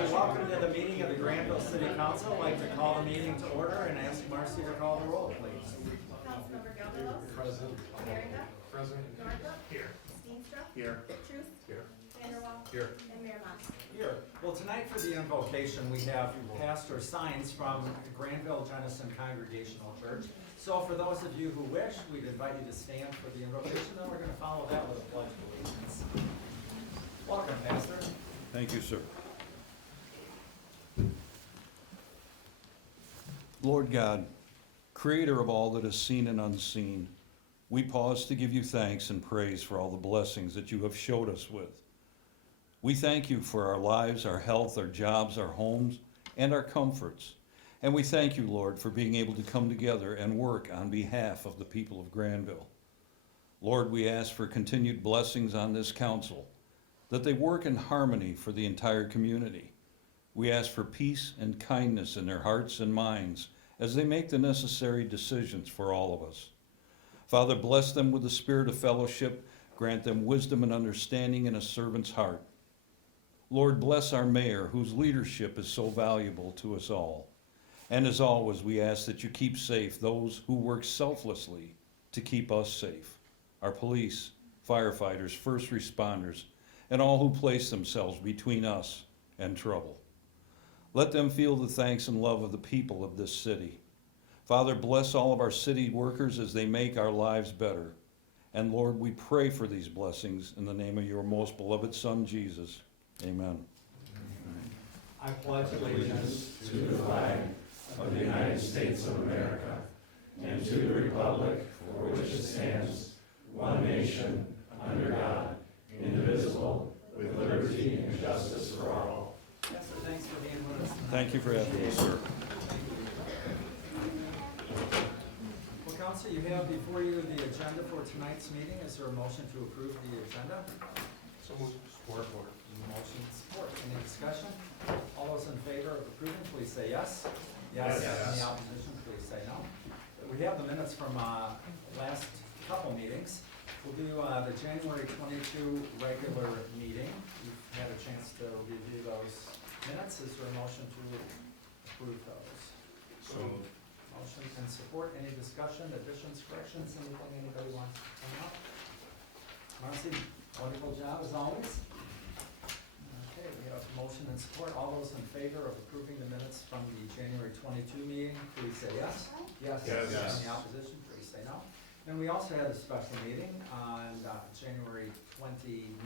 everybody. Welcome to the meeting of the Grandville City Council. I'd like to call the meeting to order and ask Marcy to call the roll, please. Councilmember Grandville. Present. Merringa. Present. Norhuck. Here. Steenstra. Here. Truce. Here. Vanderwall. Here. And Mayor Mas. Here. Well, tonight for the invocation, we have pastor signs from Grandville Jenison Congregational Church. So for those of you who wish, we'd invite you to stand for the invocation, then we're going to follow that with a pledge of allegiance. Welcome, Pastor. Thank you, sir. Lord God, creator of all that is seen and unseen, we pause to give you thanks and praise for all the blessings that you have showed us with. We thank you for our lives, our health, our jobs, our homes, and our comforts. And we thank you, Lord, for being able to come together and work on behalf of the people of Grandville. Lord, we ask for continued blessings on this council, that they work in harmony for the entire community. We ask for peace and kindness in their hearts and minds as they make the necessary decisions for all of us. Father, bless them with the spirit of fellowship, grant them wisdom and understanding in a servant's heart. Lord, bless our mayor, whose leadership is so valuable to us all. And as always, we ask that you keep safe those who work selflessly to keep us safe, our police, firefighters, first responders, and all who place themselves between us and trouble. Let them feel the thanks and love of the people of this city. Father, bless all of our city workers as they make our lives better. And Lord, we pray for these blessings in the name of your most beloved Son, Jesus. Amen. I pledge allegiance to the flag of the United States of America and to the republic for which it stands, one nation, under God, indivisible, with liberty and justice for all. Yes, sir. Thanks for being with us tonight. Thank you for having me, sir. Well, Council, you have before you the agenda for tonight's meeting. Is there a motion to approve the agenda? So moved. Support. Motion and support. Any discussion? All those in favor of approving, please say yes. Yes. Any opposition, please say no. We have the minutes from last couple meetings. We'll do the January 22 regular meeting. You've had a chance to review those minutes. Is there a motion to approve those? So moved. Motion and support. Any discussion, additions, corrections, anything anybody wants to come up? Marcy, wonderful job as always. Okay, we have motion and support. All those in favor of approving the minutes from the January 22 meeting, please say yes. Yes. Yes. Any opposition, please say no. And we also had a special meeting on January 29.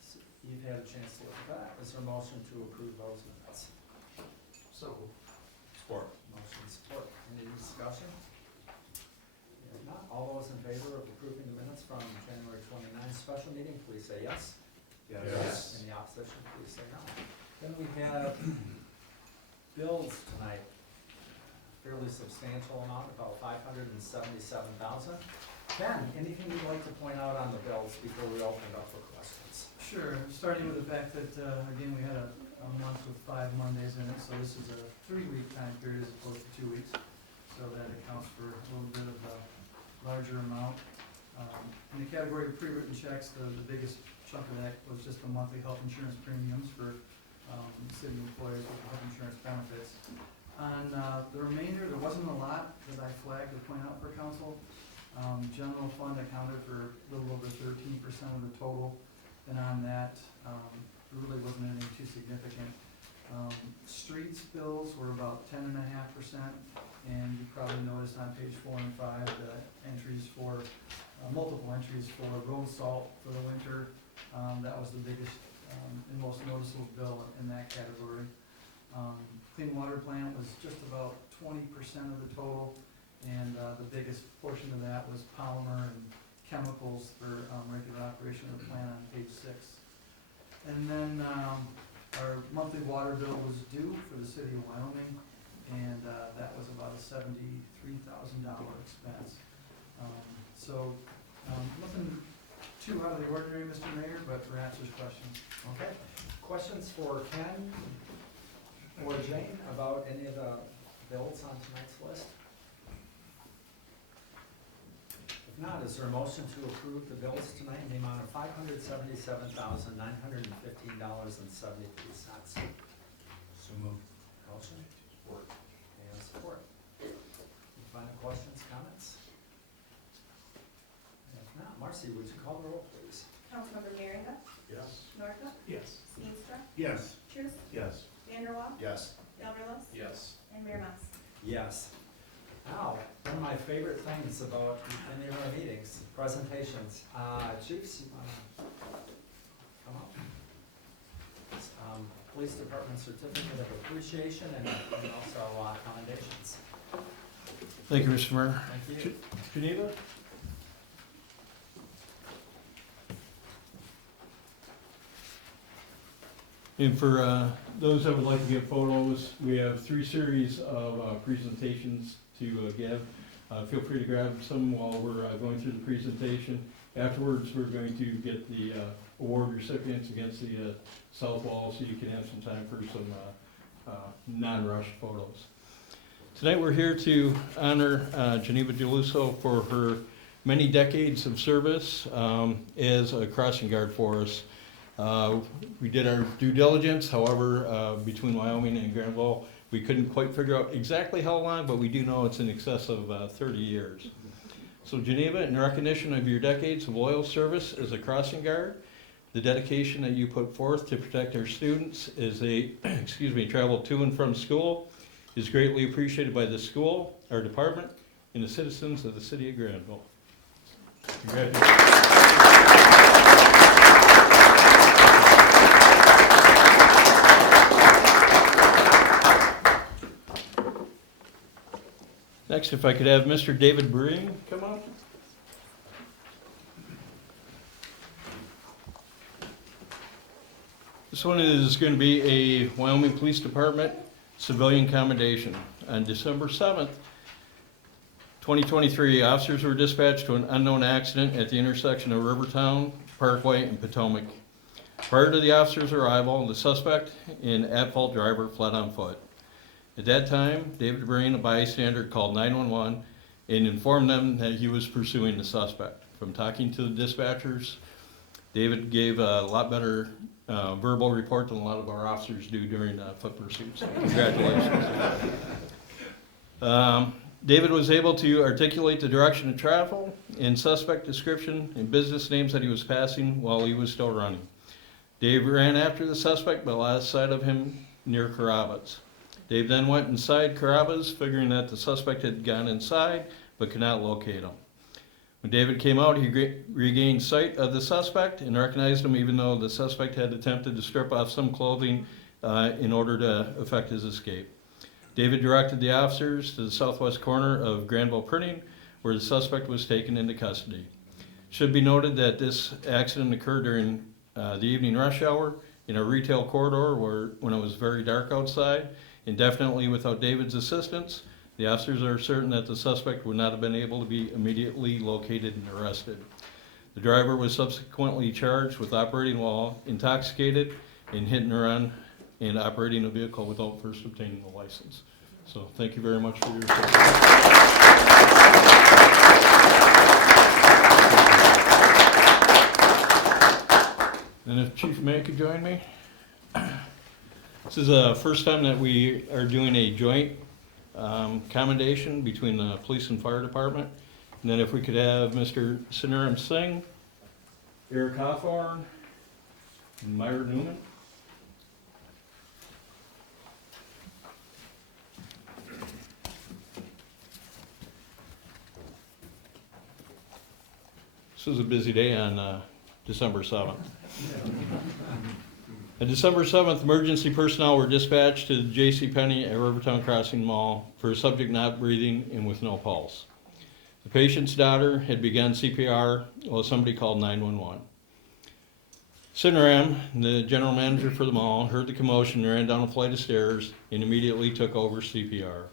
So you've had a chance to look at that. Is there a motion to approve those minutes? So Support. Motion and support. Any discussion? If not, all those in favor of approving the minutes from January 29 special meeting, please say yes. Yes. Any opposition, please say no. Then we have bills tonight, fairly substantial amount, about $577,000. Ken, anything you'd like to point out on the bills before we open it up for questions? Sure, starting with the fact that, again, we had a month with 5 Mondays in it, so this is a 3-week time period as opposed to 2 weeks. So that accounts for a little bit of a larger amount. In the category of pre-written checks, the biggest chunk of that was just the monthly health insurance premiums for city employees with health insurance benefits. On the remainder, there wasn't a lot that I flagged to point out for council. General fund accounted for a little over 13% of the total, and on that, there really wasn't anything too significant. Streets bills were about 10.5%, and you probably noticed on page 4 and 5 the entries for, multiple entries for road salt for the winter. That was the biggest and most noticeable bill in that category. Clean water plant was just about 20% of the total, and the biggest portion of that was polymer and chemicals for regular operation of the plant on page 6. And then our monthly water bill was due for the city of Wyoming, and that was about a $73,000 expense. Nothing too out of the ordinary, Mr. Mayor, but perhaps there's questions. Okay. Questions for Ken or Jane about any of the bills on tonight's list? If If not, is there a motion to approve the bills tonight in the amount of $577,915.73? So moved. Motion? And support. Any final questions, comments? If not, Marcy, would you call the roll, please? Councilmember Merringa, Yes. Norhuck, Yes. Steenstra, Yes. Truce, Yes. Vanderwall, Yes. Gelderlos, Yes. and Mayor Mas. Yes. Now, one of my favorite things about any of our meetings, presentations. Chiefs, you wanna come up? Police Department Certificate of Appreciation and also commendations. Thank you, Mr. Mayor. Thank you. Geneva? And for those that would like to get photos, we have 3 series of presentations to give. Feel free to grab some while we're going through the presentation. Afterwards, we're going to get the award recipients against the south wall so you can have some time for some non-rushed photos. Tonight we're here to honor Geneva DeLusso for her many decades of service as a crossing guard for us. We did our due diligence, however, between Wyoming and Grandville, we couldn't quite figure out exactly how long, but we do know it's in excess of 30 years. So Geneva, in recognition of your decades of loyal service as a crossing guard, the dedication that you put forth to protect our students as they, travel to and from school is greatly appreciated by the school, our department, and the citizens of the city of Grandville. Congratulations. Next, if I could have Mr. David Breen come up. This one is going to be a Wyoming Police Department civilian commendation. On December 7th, 2023, officers were dispatched to an unknown accident at the intersection of Rivertown Parkway and Potomac. Prior to the officers' arrival, the suspect and at-fault driver fled on foot. At that time, David Breen, a bystander, called 911 and informed them that he was pursuing the suspect. From talking to the dispatchers, David gave a lot better verbal report than a lot of our officers do during foot pursuits. So congratulations. David was able to articulate the direction of travel and suspect description and business names that he was passing while he was still running. Dave ran after the suspect but lost sight of him near Carrabba's. Dave then went inside Carrabba's, figuring that the suspect had gone inside, but could not locate him. When David came out, he regained sight of the suspect and recognized him, even though the suspect had attempted to strip off some clothing in order to effect his escape. David directed the officers to the southwest corner of Grandville Printing, where the suspect was taken into custody. It should be noted that this accident occurred during the evening rush hour in a retail corridor when it was very dark outside. And definitely without David's assistance, the officers are certain that the suspect would not have been able to be immediately located and arrested. The driver was subsequently charged with operating while intoxicated and hit and run and operating a vehicle without first obtaining a license. So thank you very much for your support. And if Chief May could join me. This is the first time that we are doing a joint commendation between the police and fire department. And then if we could have Mr. Sundaram Singh, Eric Hawthorne, and Myra Newman. This was a busy day on December 7th. On December 7th, emergency personnel were dispatched to the JCPenney at Rivertown Crossing Mall for a subject not breathing and with no pulse. The patient's daughter had begun CPR while somebody called 911. Sundaram, the general manager for the mall, heard the commotion and ran down a flight of stairs and immediately took over CPR.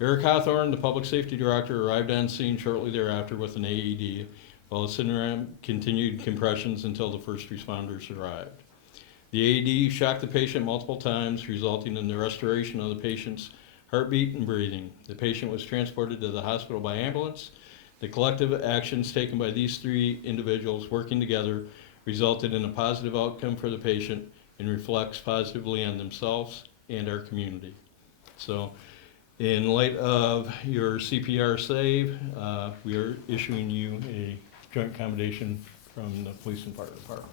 Eric Hawthorne, the public safety director, arrived on scene shortly thereafter with an AED, while Sundaram continued compressions until the first responders arrived. The AED shocked the patient multiple times, resulting in the restoration of the patient's heartbeat and breathing. The patient was transported to the hospital by ambulance. The collective actions taken by these three individuals working together resulted in a positive outcome for the patient and reflects positively on themselves and our community. So, in light of your CPR save, we are issuing you a joint commendation from the police and fire department.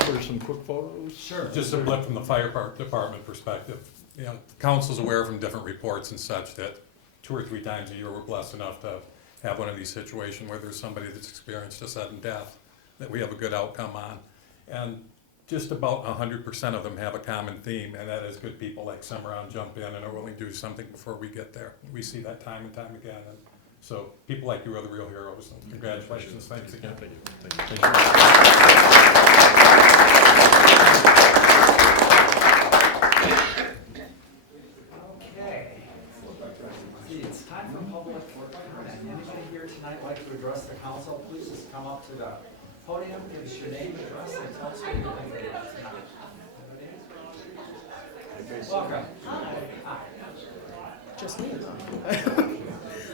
For some quick photos. Sure. Just a blip from the fire department perspective. You know, council's aware from different reports and such that 2 or 3 times a year we're blessed enough to have one of these situations where there's somebody that's experienced a sudden death that we have a good outcome on. And just about 100% of them have a common theme, and that is good people like come around, jump in, and are willing to do something before we get there. We see that time and time again. And so people like you are the real heroes. And congratulations. Thanks again. Thank you. Okay. See, it's time for public comment. Anybody here tonight like to address the council, please just come up to the podium, give us your name, address, and tell us what you're thinking about tonight. Welcome. Hi. Just me.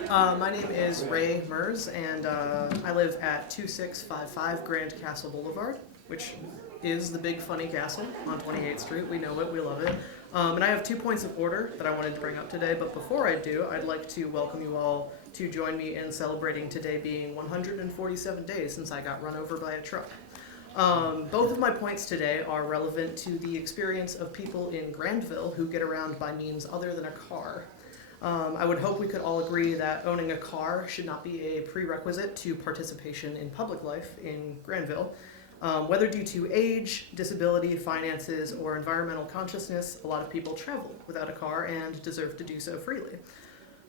My name is Ray Mers, and I live at 2655 Grand Castle Boulevard, which is the big funny castle on 28th Street. We know it, we love it. And I have 2 points of order that I wanted to bring up today, but before I do, I'd like to welcome you all to join me in celebrating today being 147 days since I got run over by a truck. Both of my points today are relevant to the experience of people in Grandville who get around by means other than a car. I would hope we could all agree that owning a car should not be a prerequisite to participation in public life in Grandville. Whether due to age, disability, finances, or environmental consciousness, a lot of people travel without a car and deserve to do so freely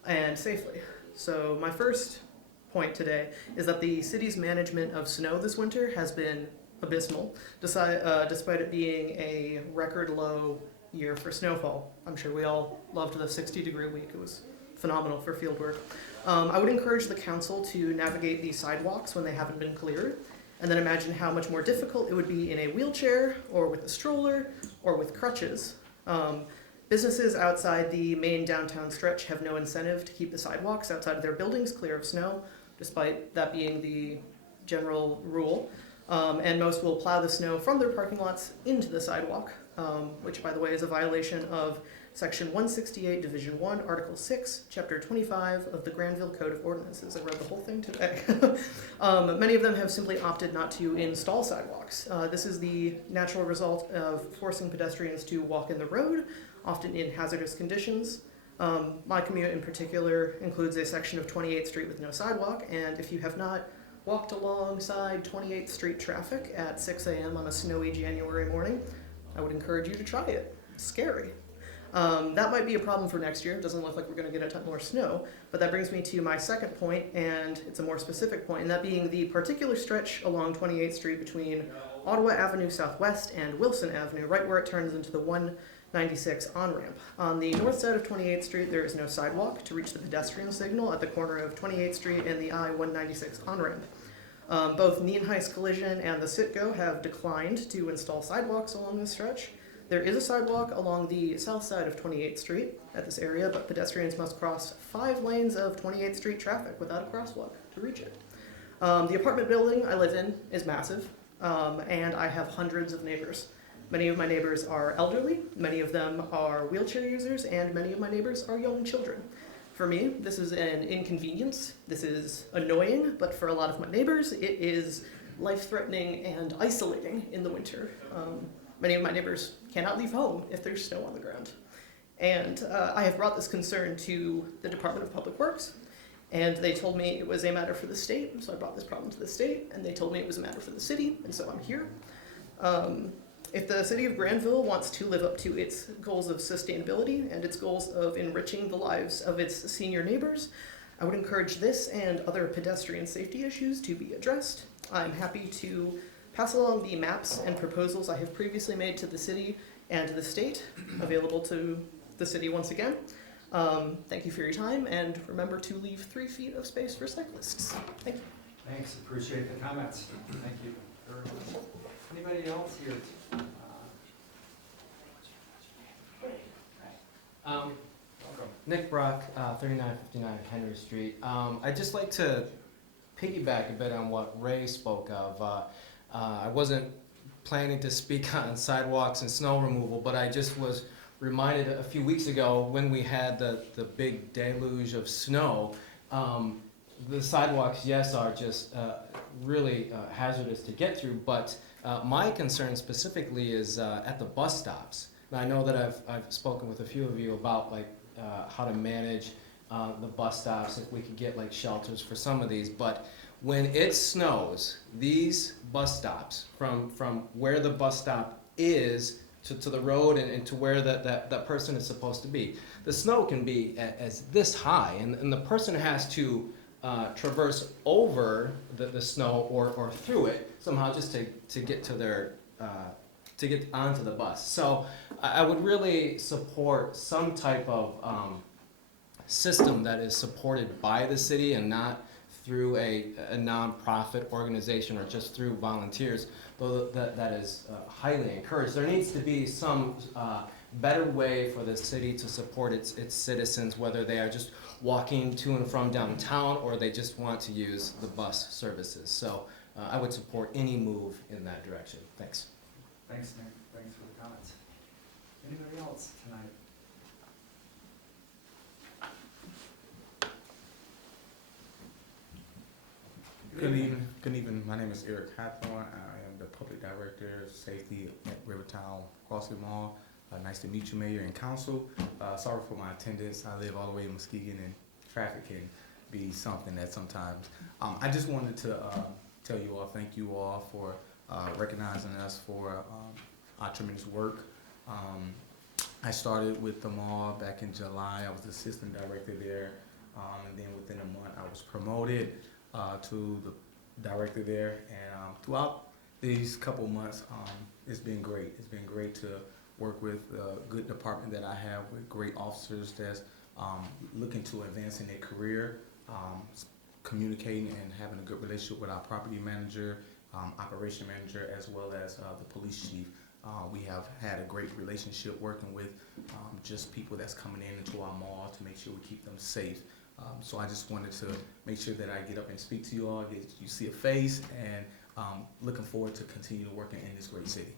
and safely. So my first point today is that the city's management of snow this winter has been abysmal, despite it being a record low year for snowfall. I'm sure we all loved the 60-degree week. It was phenomenal for field work. I would encourage the council to navigate these sidewalks when they haven't been cleared, and then imagine how much more difficult it would be in a wheelchair, or with a stroller, or with crutches. Businesses outside the main downtown stretch have no incentive to keep the sidewalks outside of their buildings clear of snow, despite that being the general rule. And most will plow the snow from their parking lots into the sidewalk, which, by the way, is a violation of Section 168, Division 1, Article 6, Chapter 25 of the Grandville Code of Ordinances. I read the whole thing today. Many of them have simply opted not to install sidewalks. This is the natural result of forcing pedestrians to walk in the road, often in hazardous conditions. My commute in particular includes a section of 28th Street with no sidewalk, and if you have not walked alongside 28th Street traffic at 6 a.m. on a snowy January morning, I would encourage you to try it. It's scary. That might be a problem for next year. It doesn't look like we're going to get a ton more snow, but that brings me to my second point, and it's a more specific point, and that being the particular stretch along 28th Street between Ottawa Avenue Southwest and Wilson Avenue, right where it turns into the 196 on-ramp. On the north side of 28th Street, there is no sidewalk to reach the pedestrian signal at the corner of 28th Street and the I-196 on-ramp. Both Nienhuis Collision and the Citgo have declined to install sidewalks along this stretch. There is a sidewalk along the south side of 28th Street at this area, but pedestrians must cross 5 lanes of 28th Street traffic without a crosswalk to reach it. The apartment building I live in is massive, and I have hundreds of neighbors. Many of my neighbors are elderly, many of them are wheelchair users, and many of my neighbors are young children. For me, this is an inconvenience. This is annoying, but for a lot of my neighbors, it is life-threatening and isolating in the winter. Many of my neighbors cannot leave home if there's snow on the ground. And I have brought this concern to the Department of Public Works, and they told me it was a matter for the state, so I brought this problem to the state, and they told me it was a matter for the city, and so I'm here. If the city of Grandville wants to live up to its goals of sustainability and its goals of enriching the lives of its senior neighbors, I would encourage this and other pedestrian safety issues to be addressed. I'm happy to pass along the maps and proposals I have previously made to the city and the state, available to the city once again. Thank you for your time, and remember to leave 3 feet of space for cyclists. Thank you. Thanks, appreciate the comments. Thank you very much. Anybody else here Um, Welcome. Nick Brock, 3959 Henry Street. I'd just like to piggyback a bit on what Ray spoke of. I wasn't planning to speak on sidewalks and snow removal, but I just was reminded a few weeks ago when we had the big deluge of snow. The sidewalks, yes, are just really hazardous to get through, but my concern specifically is at the bus stops. Now, I know that I've spoken with a few of you about like how to manage the bus stops, if we could get like shelters for some of these, but when it snows, these bus stops, from where the bus stop is to the road and to where that person is supposed to be, the snow can be as this high, and the person has to traverse over the snow or through it somehow just to get to their to get onto the bus. So I would really support some type of system that is supported by the city and not through a nonprofit organization or just through volunteers, though that is highly encouraged. There needs to be some better way for the city to support its citizens, whether they are just walking to and from downtown or they just want to use the bus services. So I would support any move in that direction. Thanks. Thanks, Nick. Thanks for the comments. Anybody else tonight? Good evening. My name is Eric Hathorn. I am the Public Director of Safety at Rivertown Crossing Mall. Nice to meet you, Mayor and Council. Sorry for my attendance. I live all the way in Muskegon, and traffic can be something that sometimes. I just wanted to tell you all, thank you all for recognizing us for our tremendous work. I started with the mall back in July. I was the assistant director there, and then within a month I was promoted to the director there. And throughout these couple months, it's been great. It's been great to work with a good department that I have with great officers that's looking to advance in their career, communicating and having a good relationship with our property manager, operation manager, as well as the police chief. We have had a great relationship working with just people that's coming into our mall to make sure we keep them safe. So I just wanted to make sure that I get up and speak to you all, get you see a face, and looking forward to continue working in this great city.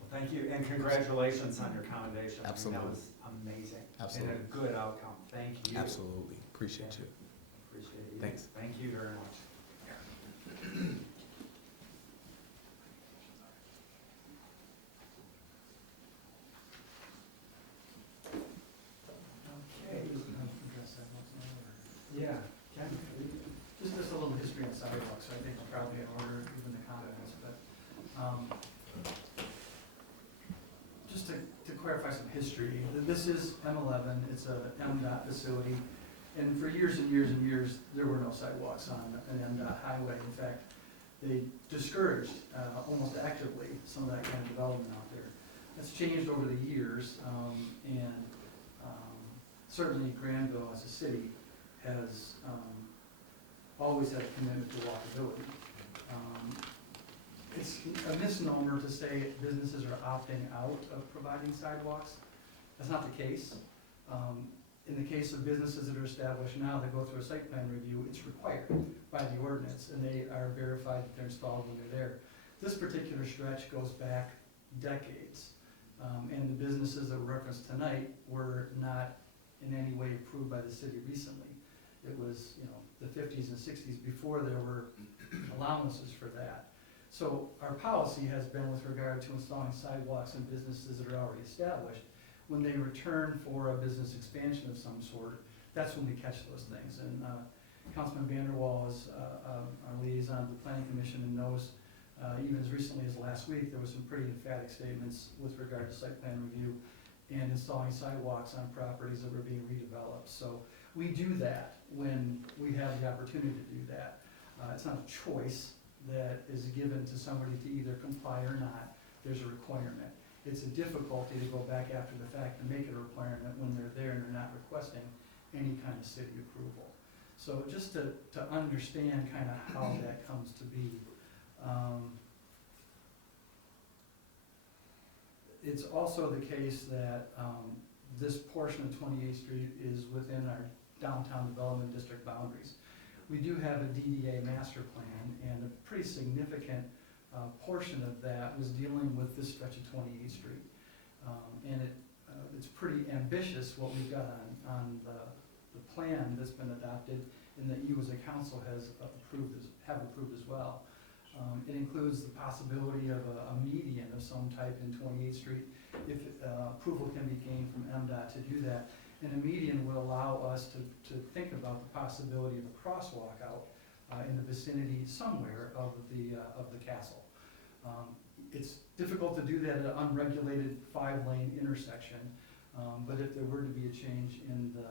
Well, thank you, and congratulations on your commendation. Absolutely. I mean, that was amazing. Absolutely. And a good outcome. Thank you. Absolutely. Appreciate you. Appreciate you. Thanks. Thank you very much. Okay. Yeah, Ken? Just a little history on sidewalks, I think probably in order, even the comments, but, just to clarify some history, this is M11, it's a MDOT facility, and for years and years and years, there were no sidewalks on an MDOT highway. In fact, they discouraged, almost actively, some of that kind of development out there. That's changed over the years, and certainly Grandville as a city has always had a commitment to walkability. It's a misnomer to say businesses are opting out of providing sidewalks. That's not the case. In the case of businesses that are established now that go through a site plan review, it's required by the ordinance, and they are verified that they're installed when they're there. This particular stretch goes back decades, and the businesses that were referenced tonight were not in any way approved by the city recently. It was, the 50s and 60s before there were allowances for that. So our policy has been with regard to installing sidewalks in businesses that are already established. When they return for a business expansion of some sort, that's when we catch those things. And Councilman Vanderwall is our liaison to the Planning Commission and knows, even as recently as last week, there was some pretty emphatic statements with regard to site plan review and installing sidewalks on properties that were being redeveloped. So we do that when we have the opportunity to do that. It's not a choice that is given to somebody to either comply or not. There's a requirement. It's a difficulty to go back after the fact and make it a requirement when they're there and they're not requesting any kind of city approval. So just to understand kind of how that comes to be. It's also the case that this portion of 28th Street is within our downtown development district boundaries. We do have a DDA master plan, and a pretty significant portion of that was dealing with this stretch of 28th Street. And it's pretty ambitious what we've got on the plan that's been adopted and that you as a council have approved as well. It includes the possibility of a median of some type in 28th Street if approval can be gained from MDOT to do that. And a median would allow us to think about the possibility of a crosswalk out in the vicinity somewhere of the castle. It's difficult to do that at an unregulated 5-lane intersection, but if there were to be a change in the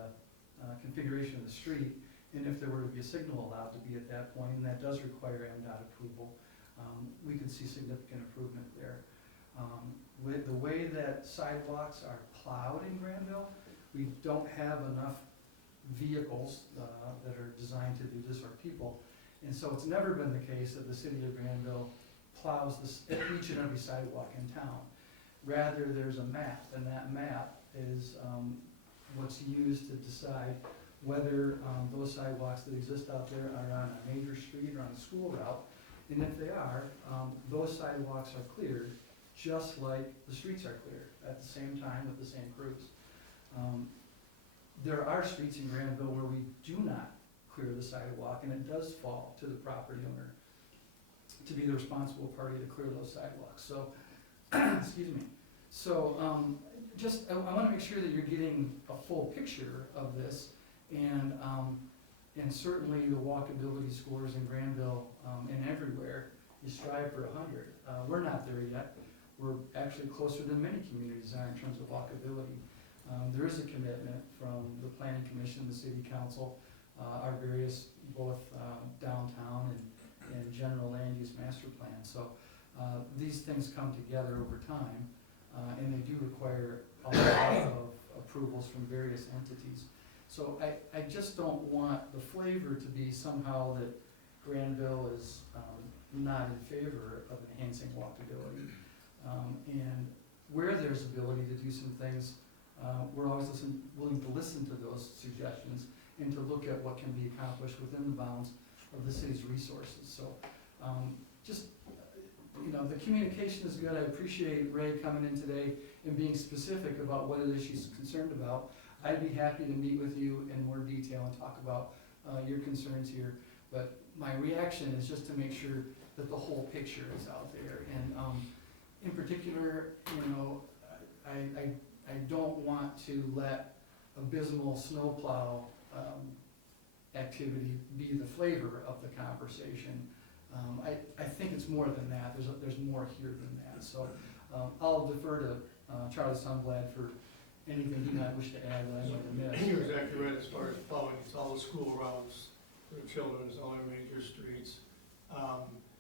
configuration of the street, and if there were to be a signal allowed to be at that point, and that does require MDOT approval, we could see significant improvement there. With the way that sidewalks are plowed in Grandville, we don't have enough vehicles that are designed to do this, or people, and so it's never been the case that the city of Grandville plows each and every sidewalk in town. Rather, there's a map, and that map is what's used to decide whether those sidewalks that exist out there are on a major street or on a school route. And if they are, those sidewalks are cleared just like the streets are cleared at the same time with the same crews. There are streets in Grandville where we do not clear the sidewalk, and it does fall to the property owner to be the responsible party to clear those sidewalks. So, excuse me. So, I want to make sure that you're getting a full picture of this, and certainly the walkability scores in Grandville and everywhere, you strive for 100. We're not there yet. We're actually closer than many communities are in terms of walkability. There is a commitment from the Planning Commission, the City Council, our various both downtown and general land use master plan. So these things come together over time, and they do require a lot of approvals from various entities. So I just don't want the flavor to be somehow that Grandville is not in favor of enhancing walkability. And where there's ability to do some things, we're always willing to listen to those suggestions and to look at what can be accomplished within the bounds of the city's resources. So the communication is good. I appreciate Ray coming in today and being specific about what it is she's concerned about. I'd be happy to meet with you in more detail and talk about your concerns here. But my reaction is just to make sure that the whole picture is out there. And in particular, I don't want to let abysmal snowplow activity be the flavor of the conversation. I think it's more than that. There's more here than that. So I'll defer to Charlie Sunblad for anything he might wish to add that I might have missed. You're exactly right as far as plowing. It's all the school routes for the children, it's all our major streets.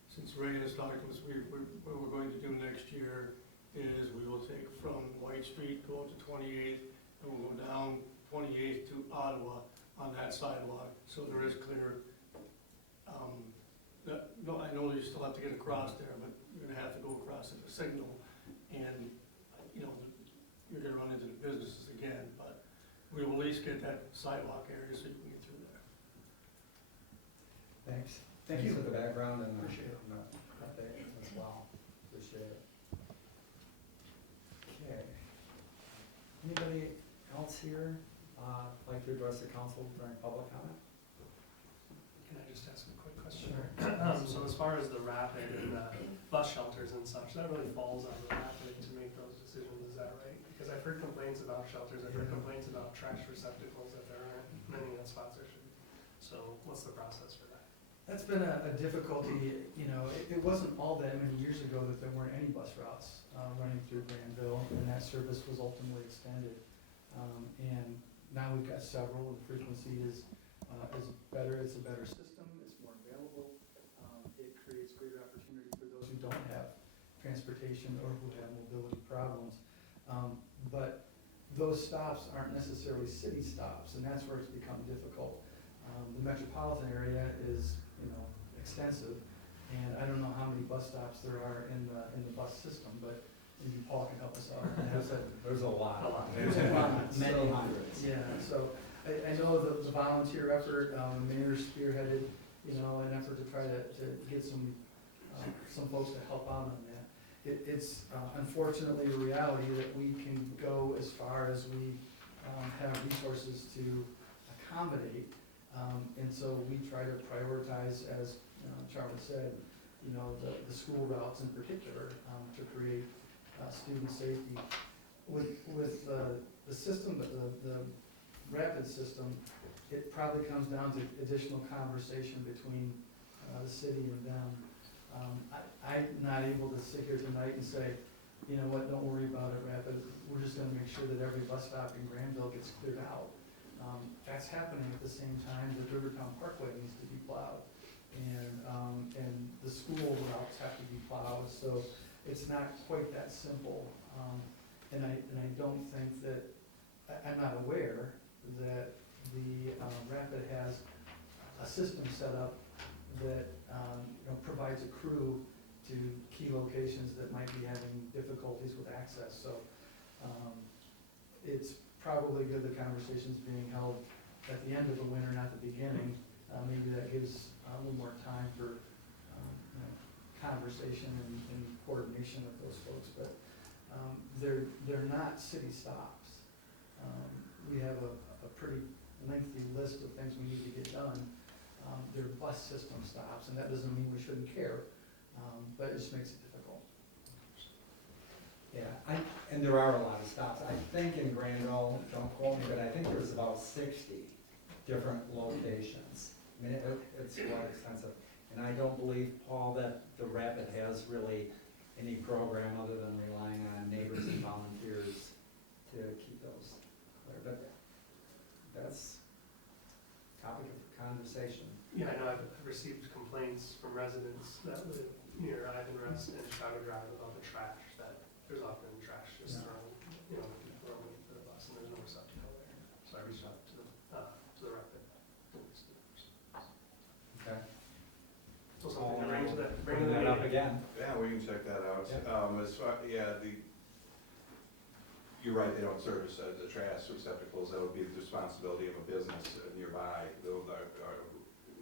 Since Ray has talked to us, what we're going to do next year is we will take from White Street, go up to 28th, and we'll go down 28th to Ottawa on that sidewalk, so there is clear. No, I know you still have to get across there, but you're gonna have to go across at the signal, and, you're gonna run into the businesses again, but we will at least get that sidewalk area so you can get through there. Thanks. Thank you. Thanks for the background and Appreciate it. update as well. Appreciate it. Okay. Anybody else here like to address the council during public comment? Can I just ask a quick question? Sure. So as far as the rapid and the bus shelters and such, that really falls on the rapid to make those decisions, is that right? Because I've heard complaints about shelters, I've heard complaints about trash receptacles, that there aren't many in spots there should be. So what's the process for that? That's been a difficulty. It wasn't all that many years ago that there weren't any bus routes running through Grandville, and that service was ultimately extended. And now we've got several. The frequency is better. It's a better system. It's more available. It creates greater opportunity for those who don't have transportation or who have mobility problems. But those stops aren't necessarily city stops, and that's where it's become difficult. The metropolitan area is, extensive, and I don't know how many bus stops there are in the bus system, but maybe Paul can help us out. There's a lot. A lot. There's a lot, many So, hundreds. Yeah, so I know the volunteer effort, the mayor spearheaded, you know, an effort to try to get some folks to help out on that. It's unfortunately a reality that we can go as far as we have resources to accommodate. And so we try to prioritize, as Charlie said, you know, the school routes in particular, to create student safety. With the system, the rapid system, it probably comes down to additional conversation between the city and them. I'm not able to sit here tonight and say, you know what, don't worry about it, Rapid, we're just gonna make sure that every bus stop in Grandville gets cleared out. That's happening at the same time that Rivertown Parkway needs to be plowed. And the school routes have to be plowed, so it's not quite that simple. And I don't think that, I'm not aware that the Rapid has a system set up that provides a crew to key locations that might be having difficulties with access. So it's probably good the conversation's being held at the end of the winter, not the beginning. Maybe that gives a little more time for conversation and coordination with those folks. But they're not city stops. We have a pretty lengthy list of things we need to get done. They're bus system stops, and that doesn't mean we shouldn't care, but it just makes it difficult. Yeah, and there are a lot of stops. I think in Grandville, don't quote me, but I think there's about 60 different locations. I mean, it's quite extensive. And I don't believe, Paul, that the Rapid has really any program other than relying on neighbors and volunteers to keep those clear. But that's topic of conversation. Yeah, I know I've received complaints from residents that live near Ivanrest and Chicago Drive about the trash, that there's often trash just Yeah. thrown, thrown into the bus, and there's no receptacle there. So I reached out to the Rapid. Okay. So something to bring to that, Bring that up again. Yeah, we can check that out. Yeah. As far, you're right, they don't service the trash receptacles. That would be the responsibility of a business nearby.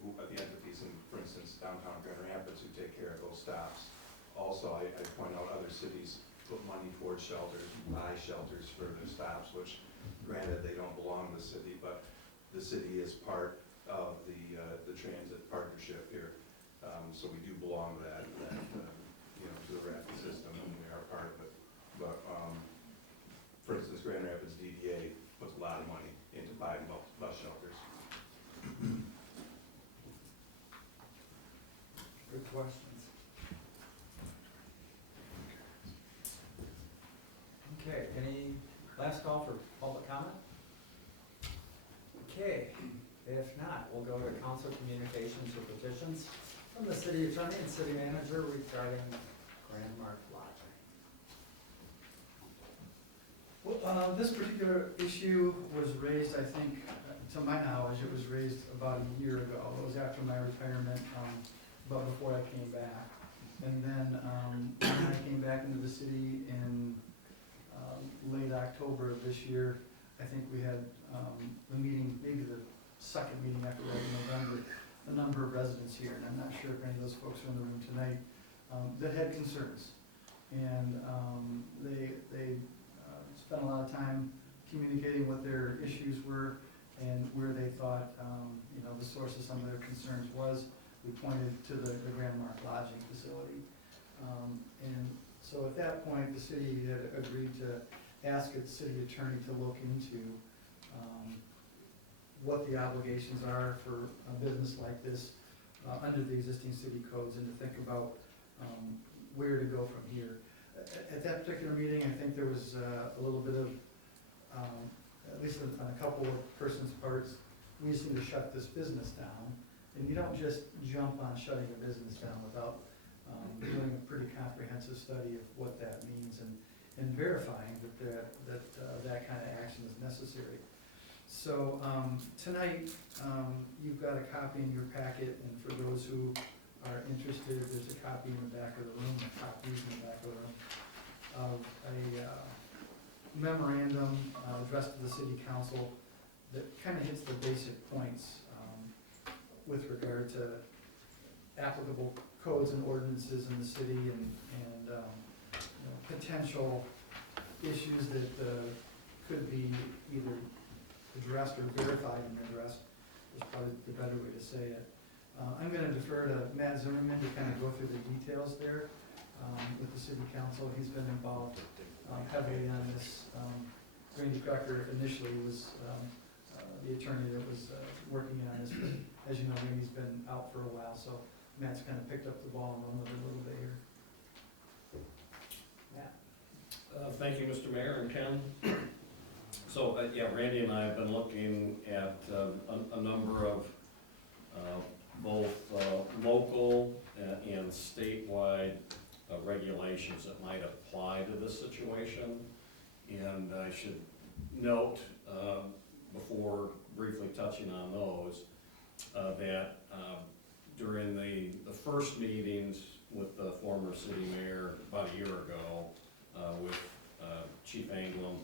The entities, in, for instance, downtown Grand Rapids, who take care of those stops. Also, I point out other cities put money towards shelters, buy shelters for their stops, which granted, they don't belong to the city, but the city is part of the transit partnership here. So we do belong to that to the rapid system, and we are part of it. But, for instance, Grand Rapids DDA puts a lot of money into buying bus shelters. Good questions. Okay, any last call for public comment? Okay, if not, we'll go to council communications or petitions from the city attorney and city manager regarding Grandmark Lodging. Well, this particular issue was raised, I think, to my knowledge, it was raised about a year ago. It was after my retirement, but before I came back. And then when I came back into the city in late October of this year, I think we had the meeting, maybe the second meeting after that in November, a number of residents here, and I'm not sure if any of those folks are in the room tonight, that had concerns. And they spent a lot of time communicating what their issues were and where they thought, the source of some of their concerns was. We pointed to the Grandmark Lodging facility. And so at that point, the city had agreed to ask its city attorney to look into what the obligations are for a business like this under the existing city codes, and to think about where to go from here. At that particular meeting, I think there was a little bit of, at least on a couple of persons' parts, we just need to shut this business down. And you don't just jump on shutting a business down without doing a pretty comprehensive study of what that means and verifying that kind of action is necessary. So tonight, you've got a copy in your packet, and for those who are interested, there's a copy in the back of the room, copies in the back of the room. of a memorandum addressed to the city council that kind of hits the basic points with regard to applicable codes and ordinances in the city and you know, potential issues that could be either addressed or verified and addressed, is probably the better way to say it. I'm gonna defer to Matt Zimmerman to kind of go through the details there with the city council. He's been involved heavily on this. Randy Cracker initially was the attorney that was working on this, but as you know, Randy's been out for a while, so Matt's kind of picked up the ball and run with it a little bit here. Matt? Thank you, Mr. Mayor and Ken. So, yeah, Randy and I have been looking at a number of both local and statewide regulations that might apply to this situation. And I should note, before briefly touching on those, that during the first meetings with the former city mayor about a year ago, with Chief Anglem,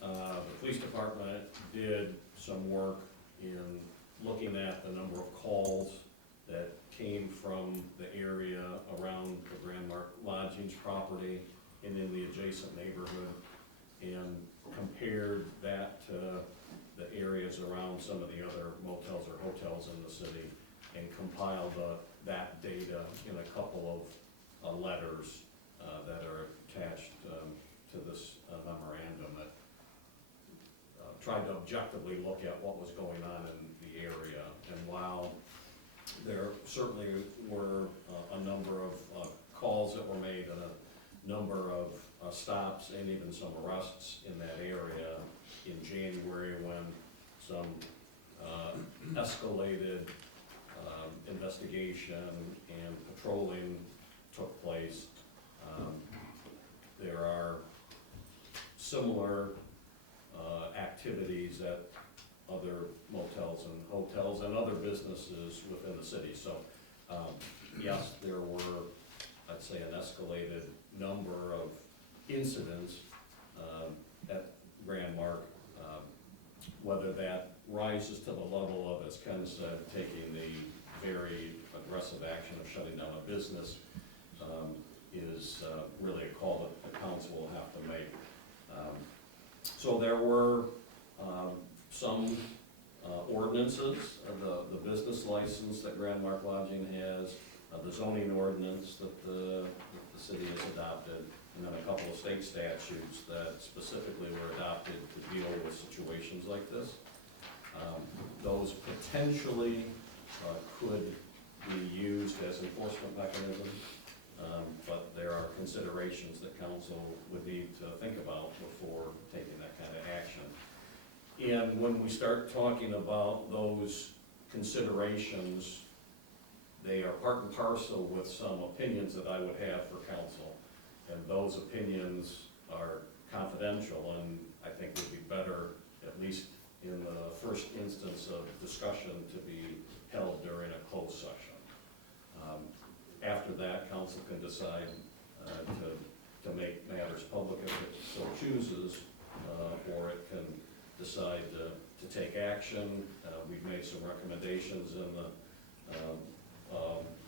the police department did some work in looking at the number of calls that came from the area around the Grandmark Lodgings property and in the adjacent neighborhood, and compared that to the areas around some of the other motels or hotels in the city, and compiled that data in a couple of letters that are attached to this memorandum that tried to objectively look at what was going on in the area. And while there certainly were a number of calls that were made and a number of stops and even some arrests in that area in January when some escalated investigation and patrolling took place, there are similar activities at other motels and hotels and other businesses within the city. So, yes, there were, I'd say, an escalated number of incidents at Grandmark. Whether that rises to the level of, as Ken said, taking the very aggressive action of shutting down a business is really a call that the council will have to make. So there were some ordinances, the business license that Grandmark Lodging has, the zoning ordinance that the city has adopted, and then a couple of state statutes that specifically were adopted to deal with situations like this. Those potentially could be used as enforcement mechanisms, but there are considerations that council would need to think about before taking that kind of action. And when we start talking about those considerations, they are part and parcel with some opinions that I would have for council. And those opinions are confidential and I think would be better, at least in the first instance of discussion, to be held during a closed session. After that, council can decide to make matters public if it so chooses, or it can decide to take action. We've made some recommendations in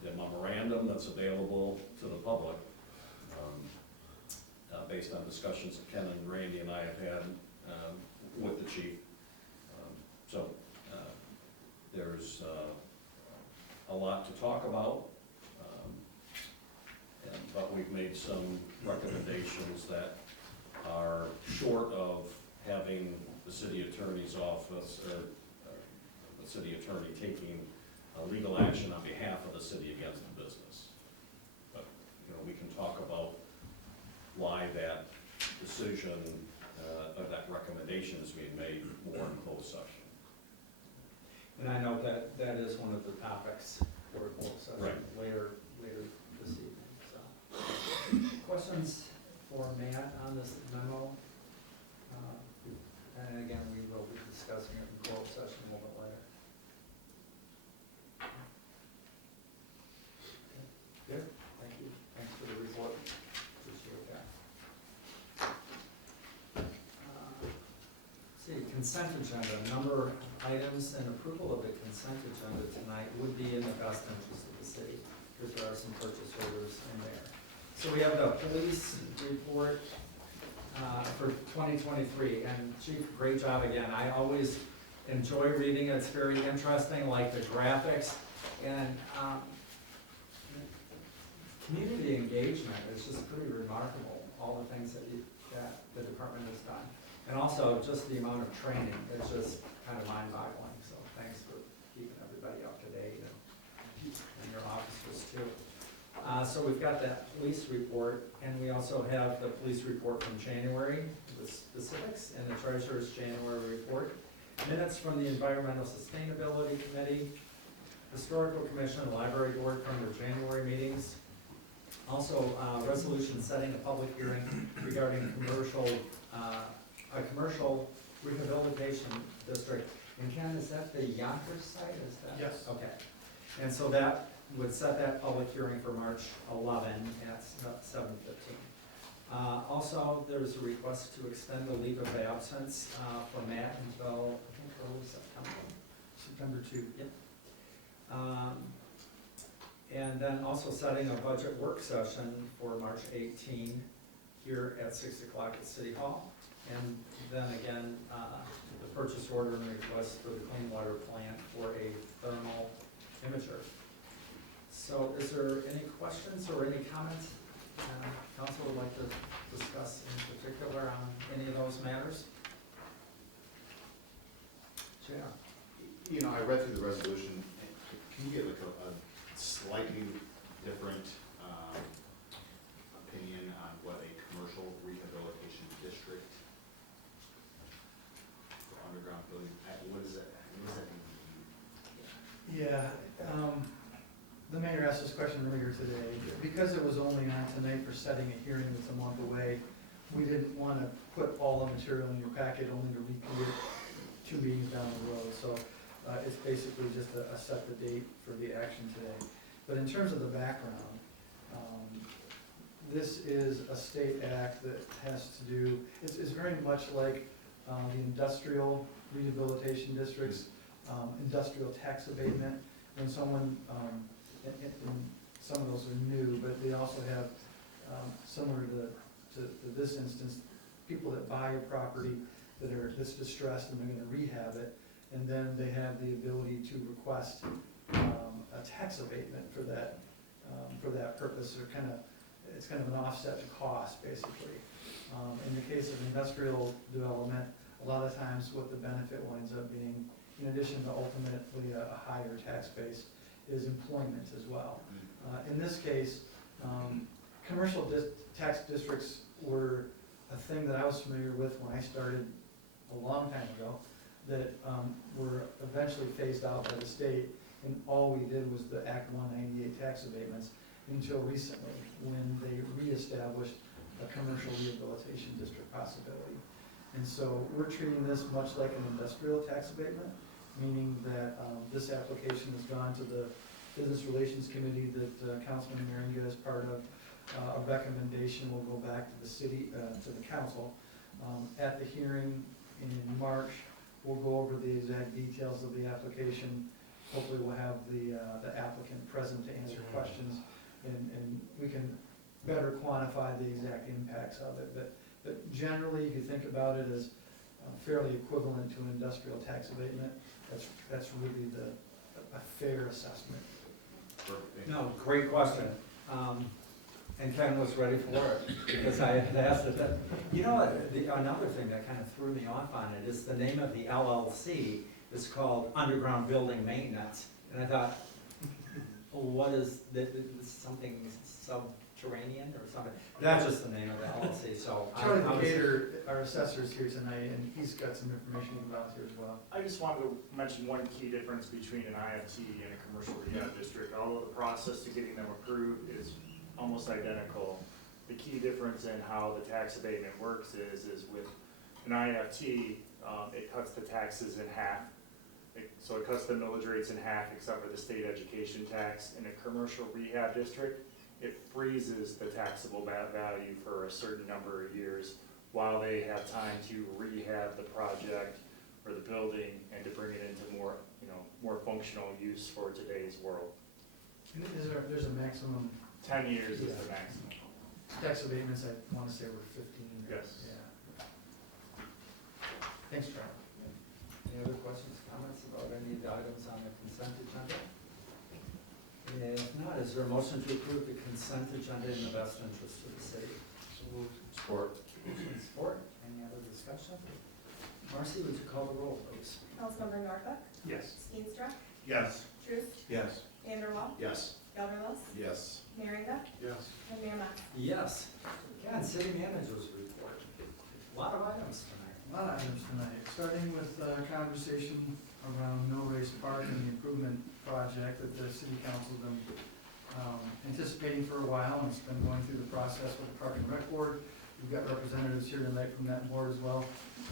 the memorandum that's available to the public, based on discussions that Ken and Randy and I have had with the chief. So there's a lot to talk about, but we've made some recommendations that are short of having the city attorney's office or the city attorney taking legal action on behalf of the city against the business. But we can talk about why that decision or that recommendation is being made more in closed session. And I know that that is one of the topics for both sessions Right. later this evening. So, questions for Matt on this memo? And again, we will be discussing it in closed session a little bit later. Good, thank you. Thanks for the report. Appreciate that. consent agenda, a number of items and approval of the consent agenda tonight would be in the best interest of the city, because there are some purchase orders in there. So we have the police report for 2023, and Chief, great job again. I always enjoy reading it, it's very interesting, like the graphics, and community engagement is just pretty remarkable, all the things that the department has done. And also, just the amount of training, it's just kind of mind-boggling, so thanks for keeping everybody up to date, and your officers too. So we've got that police report, and we also have the police report from January, the specifics, and the treasurer's January report. Minutes from the Environmental Sustainability Committee, Historical Commission, Library Board from their January meetings. Also, resolution setting a public hearing regarding a commercial rehabilitation district. And Ken, is that the Yonkers site, is that? Yes. Okay. And so that would set that public hearing for March 11 at 7:15. Also, there's a request to extend the leave of absence for Matt until, I think, early September. September 2. Yep. And then also setting a budget work session for March 18 here at 6 o'clock at City Hall. And then again, the purchase order and request for the clean water plant for a thermal imager. So is there any questions or any comments council would like to discuss in particular on any of those matters? Yeah. You know, I read through the resolution. Can you get like a slightly different opinion on what a commercial rehabilitation district for underground building, what is that mean? Yeah, the mayor asked this question earlier today. Because it was only on tonight for setting a hearing that's a month away, we didn't want to put all the material in your packet only to repeat it 2 meetings down the road. So it's basically just a set the date for the action today. But in terms of the background, this is a state act that has to do, it's very much like the industrial rehabilitation districts, industrial tax abatement. When someone, and some of those are new, but they also have, similar to this instance, people that buy a property that's distressed and they're gonna rehab it, and then they have the ability to request a tax abatement for that purpose. It's kind of an offset to cost, basically. In the case of industrial development, a lot of times what the benefit winds up being, in addition to ultimately a higher tax base, is employment as well. In this case, commercial tax districts were a thing that I was familiar with when I started a long time ago, that were eventually phased out by the state, and all we did was the Act 198 tax abatements until recently, when they reestablished a commercial rehabilitation district possibility. And so we're treating this much like an industrial tax abatement, meaning that this application has gone to the Business Relations Committee that Councilman Maringa is part of. A recommendation will go back to the city, to the council. At the hearing in March, we'll go over the exact details of the application. Hopefully we'll have the applicant present to answer questions, and we can better quantify the exact impacts of it. But generally, if you think about it as fairly equivalent to an industrial tax abatement, that's really a fair assessment. Perfect. No, great question. And Ken was ready for it, because I had asked it. You know, another thing that kind of threw me off on it is the name of the LLC is called Underground Building Maintenance. And I thought, what is this, something subterranean or something? That's just the name of the LLC, so. Charlie Gator, our assessor, is here tonight, and he's got some information he can volunteer as well. I just wanted to mention one key difference between an IFT and a commercial rehab district. Although the process to getting them approved is almost identical, the key difference in how the tax abatement works is with an IFT, it cuts the taxes in half. So it cuts the millage rates in half except for the state education tax. In a commercial rehab district, it freezes the taxable value for a certain number of years while they have time to rehab the project, or the building and to bring it into more, more functional use for today's world. And there's a maximum 10 years is the maximum. tax abatements, I wanna say were 15. Yes. Yeah. Thanks, Charlie. Any other questions, comments about any of the items on the consent agenda? If not, is there a motion to approve the consent agenda in the best interest of the city? So moved. Support. Motion and support, any other discussion? Marcy, would you call the roll, please? Councilmember Norhuck, Yes. Steenstra, Yes. Truce, Yes. Vanderwall, Yes. Gelderlos, Yes. Merringa, Yes. and Mayor Mas. Yes. Again, city manager's report. A lot of items tonight. A lot of items tonight, starting with a conversation around No Race Park and the improvement project that the city council's been anticipating for a while, and it's been going through the process with the Park and Rec Board. We've got representatives here tonight from that board as well.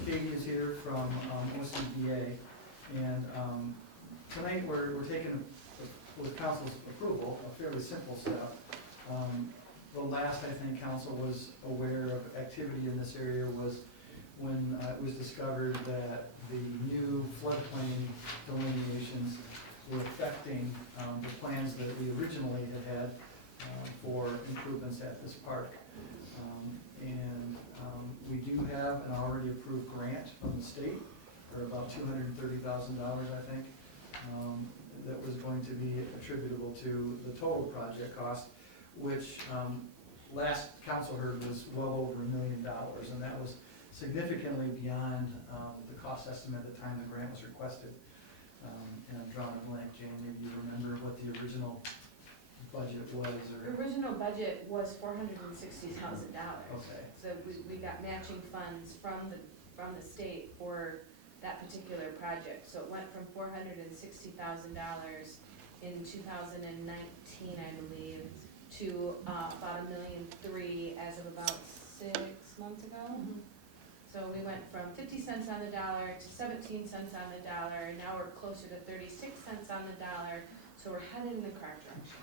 Katie is here from OCBA, and tonight we're taking, with council's approval, a fairly simple step. The last, I think, council was aware of activity in this area was when it was discovered that the new floodplain delineations were affecting the plans that we originally had for improvements at this park. We do have an already approved grant from the state for about $230,000, I think, that was going to be attributable to the total project cost, which last council heard was well over $1 million, and that was significantly beyond the cost estimate at the time the grant was requested. And I'm drawing a blank, Jane, maybe you remember what the original budget was, The or, original budget was $460,000. okay. So we got matching funds from the state for that particular project. So it went from $460,000 in 2019, I believe, to about $1.3 million as of about 6 months ago. So we went from 50 cents on the dollar to 17 cents on the dollar, and now we're closer to 36 cents on the dollar, so we're headed in the correct direction.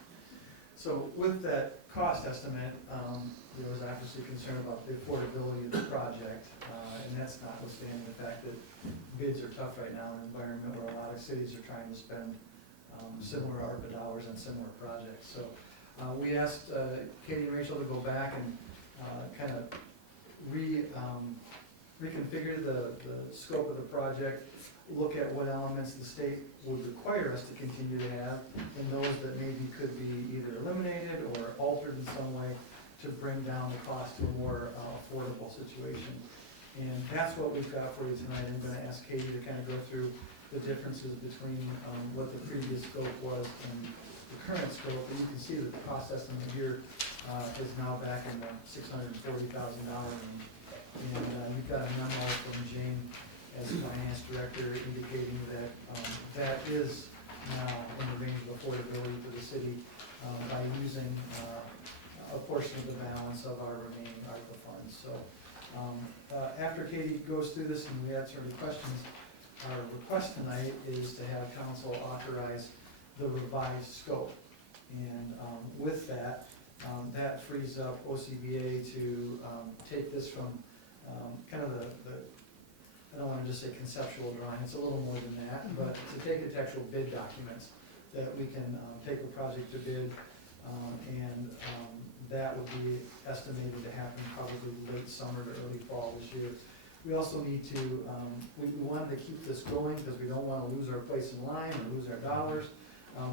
So with that cost estimate, there was obviously concern about the affordability of the project, and that's notwithstanding the fact that bids are tough right now in an environment where a lot of cities are trying to spend similar ARPA dollars on similar projects. So we asked Katie and Rachel to go back and kind of reconfigure the scope of the project, look at what elements the state would require us to continue to have, and those that maybe could be either eliminated or altered in some way to bring down the cost to a more affordable situation. And that's what we've got for you tonight. I'm gonna ask Katie to kind of go through the differences between what the previous scope was and the current scope. And you can see that the cost estimate here is now back in the $640,000 range. And you've got a memo from Jane as finance director indicating that that is now in the range of affordability for the city by using a portion of the balance of our remaining ARPA funds. So after Katie goes through this and we answer any questions, our request tonight is to have council authorize the revised scope. And with that, that frees up OCBA to take this from kind of the I don't want to just say conceptual drawing, it's a little more than that, but to take it to actual bid documents, that we can take a project to bid, and that would be estimated to happen probably late summer to early fall this year. We also need to, we wanted to keep this going because we don't want to lose our place in line or lose our dollars,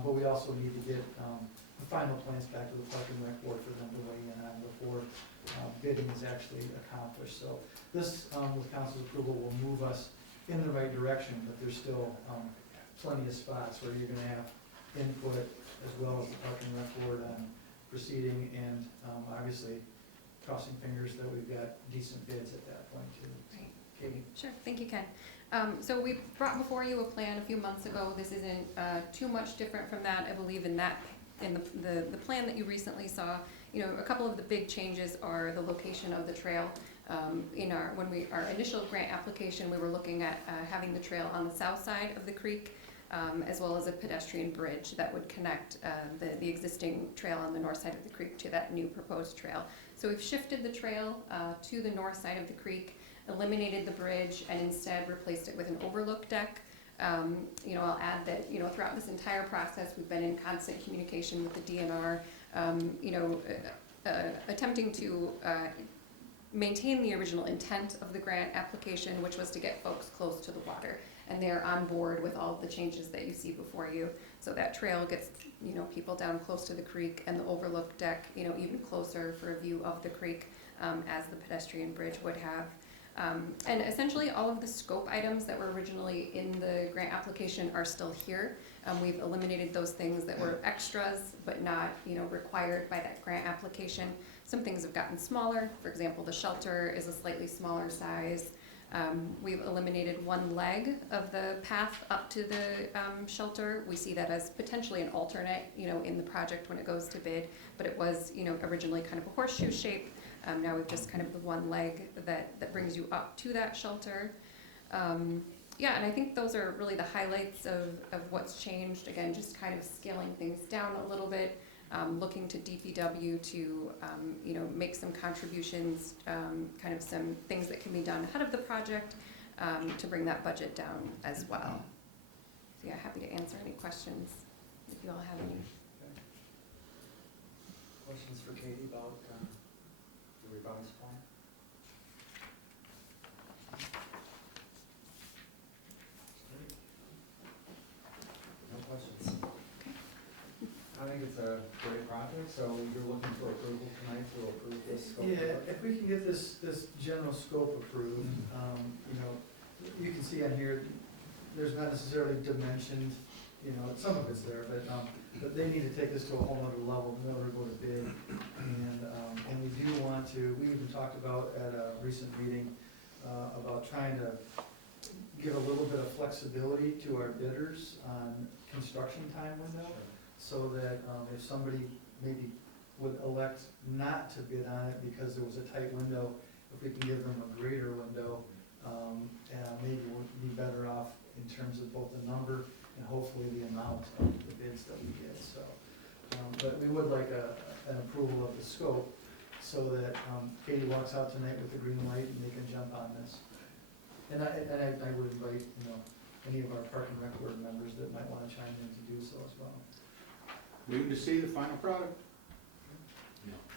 but we also need to get the final plans back to the Park and Rec Board for them to weigh in on before bidding is actually accomplished. So this, with council's approval, will move us in the right direction, but there's still plenty of spots where you're gonna have input as well as the Park and Rec Board on proceeding, and obviously crossing fingers that we've got decent bids at that point too. Right. Katie? Sure, thank you, Ken. So we brought before you a plan a few months ago. This isn't too much different from that. I believe in the plan that you recently saw, a couple of the big changes are the location of the trail. Our initial grant application, we were looking at having the trail on the south side of the creek, as well as a pedestrian bridge that would connect the existing trail on the north side of the creek to that new proposed trail. So we've shifted the trail to the north side of the creek. eliminated the bridge and instead replaced it with an overlook deck. I'll add that, throughout this entire process, we've been in constant communication with the DNR, attempting to maintain the original intent of the grant application, which was to get folks close to the water. And they're on board with all of the changes that you see before you. So that trail gets, people down close to the creek, and the overlook deck, even closer for a view of the creek, as the pedestrian bridge would have. And essentially all of the scope items that were originally in the grant application are still here. We've eliminated those things that were extras but not, required by that grant application. Some things have gotten smaller. For example, the shelter is a slightly smaller size. We've eliminated one leg of the path up to the shelter. We see that as potentially an alternate, in the project when it goes to bid, but it was, originally kind of a horseshoe shape. Now we've just kind of the one leg that brings you up to that shelter. Yeah, and I think those are really the highlights of what's changed. Again, just kind of scaling things down a little bit, looking to DPW to, make some contributions, kind of some things that can be done ahead of the project, to bring that budget down as well. So yeah, happy to answer any questions if you all have any. Questions for Katie about the revised plan? No questions. I think it's a great project, so you're looking for approval tonight to approve this scope? Yeah, if we can get this general scope approved, you can see on here, there's not necessarily dimensioned, some of it's there, but they need to take this to a whole other level in order to go to bid. And we do want to, we even talked about at a recent meeting, about trying to give a little bit of flexibility to our bidders on construction time window, so that if somebody maybe would elect not to bid on it because there was a tight window, if we can give them a greater window, maybe we'll be better off in terms of both the number and hopefully the amount of the bids that we get. So, but we would like an approval of the scope, so that Katie walks out tonight with the green light and they can jump on this. And I would invite, any of our Park and Rec board members that might want to chime in to do so as well. Waiting to see the final product.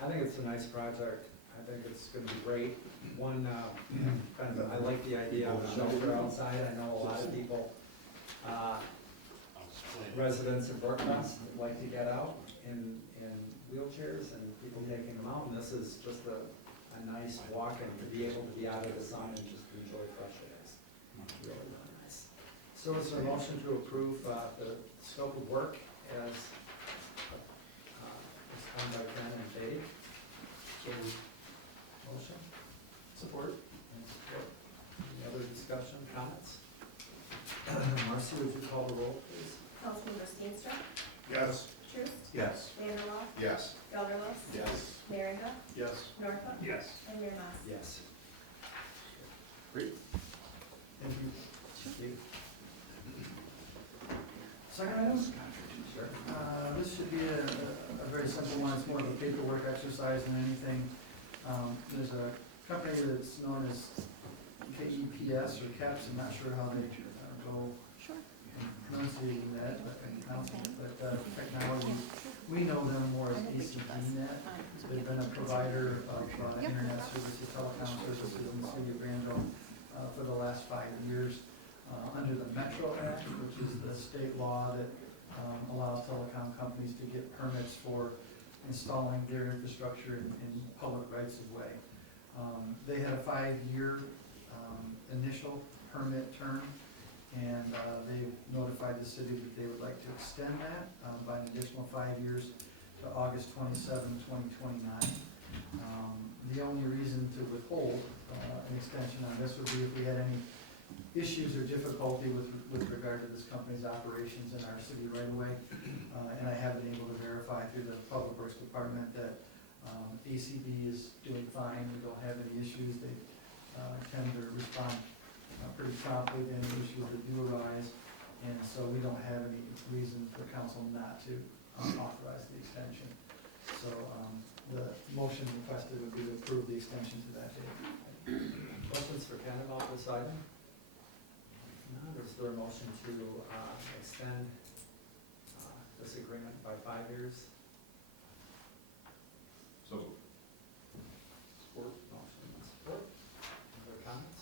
I think it's a nice project. I think it's gonna be great. One, I like the idea of a shelter outside. I know a lot of people, residents of Brookcrest like to get out in wheelchairs, and people taking them out, and this is just a nice walk, and to be able to be out of the sun and just enjoy fresh air. It's really, really nice. So is there a motion to approve the scope of work as explained by Ken and Dave? So, motion? Support. And support. Any other discussion, comments? Marcy, would you call the roll, please? Councilmember Steenstra? Yes. Truce? Yes. Vanderwaal? Yes. Gelderlos? Yes. Merringa? Yes. Norhuck? Yes. And Mayor Mas? Yes. Great. Thank you. Steve? Second item? Sure. This should be a very simple one. It's more of a paperwork exercise than anything. There's a company that's known as KEPS or CAPS, I'm not sure how they go pronunciating that, but technology, we know them more as ACPNet. They've been a provider of internet services, telecom services in the city of Grandville for the last 5 years under the Metro Act, which is the state law that allows telecom companies to get permits for installing their infrastructure in public rights of way. They had a 5-year initial permit term, and they've notified the city that they would like to extend that by an additional 5 years to August 27, 2029. The only reason to withhold an extension on this would be if we had any issues or difficulty with regard to this company's operations in our city right away. And I have been able to verify through the Public Works Department that ACB is doing fine. We don't have any issues. They tend to respond pretty promptly to any issues that do arise. And so we don't have any reason for council not to authorize the extension. So the motion requested would be to approve the extension to that date. Questions for Ken about this item? None, is there a motion to extend this agreement by 5 years? So, Support. Motion and support. Other comments?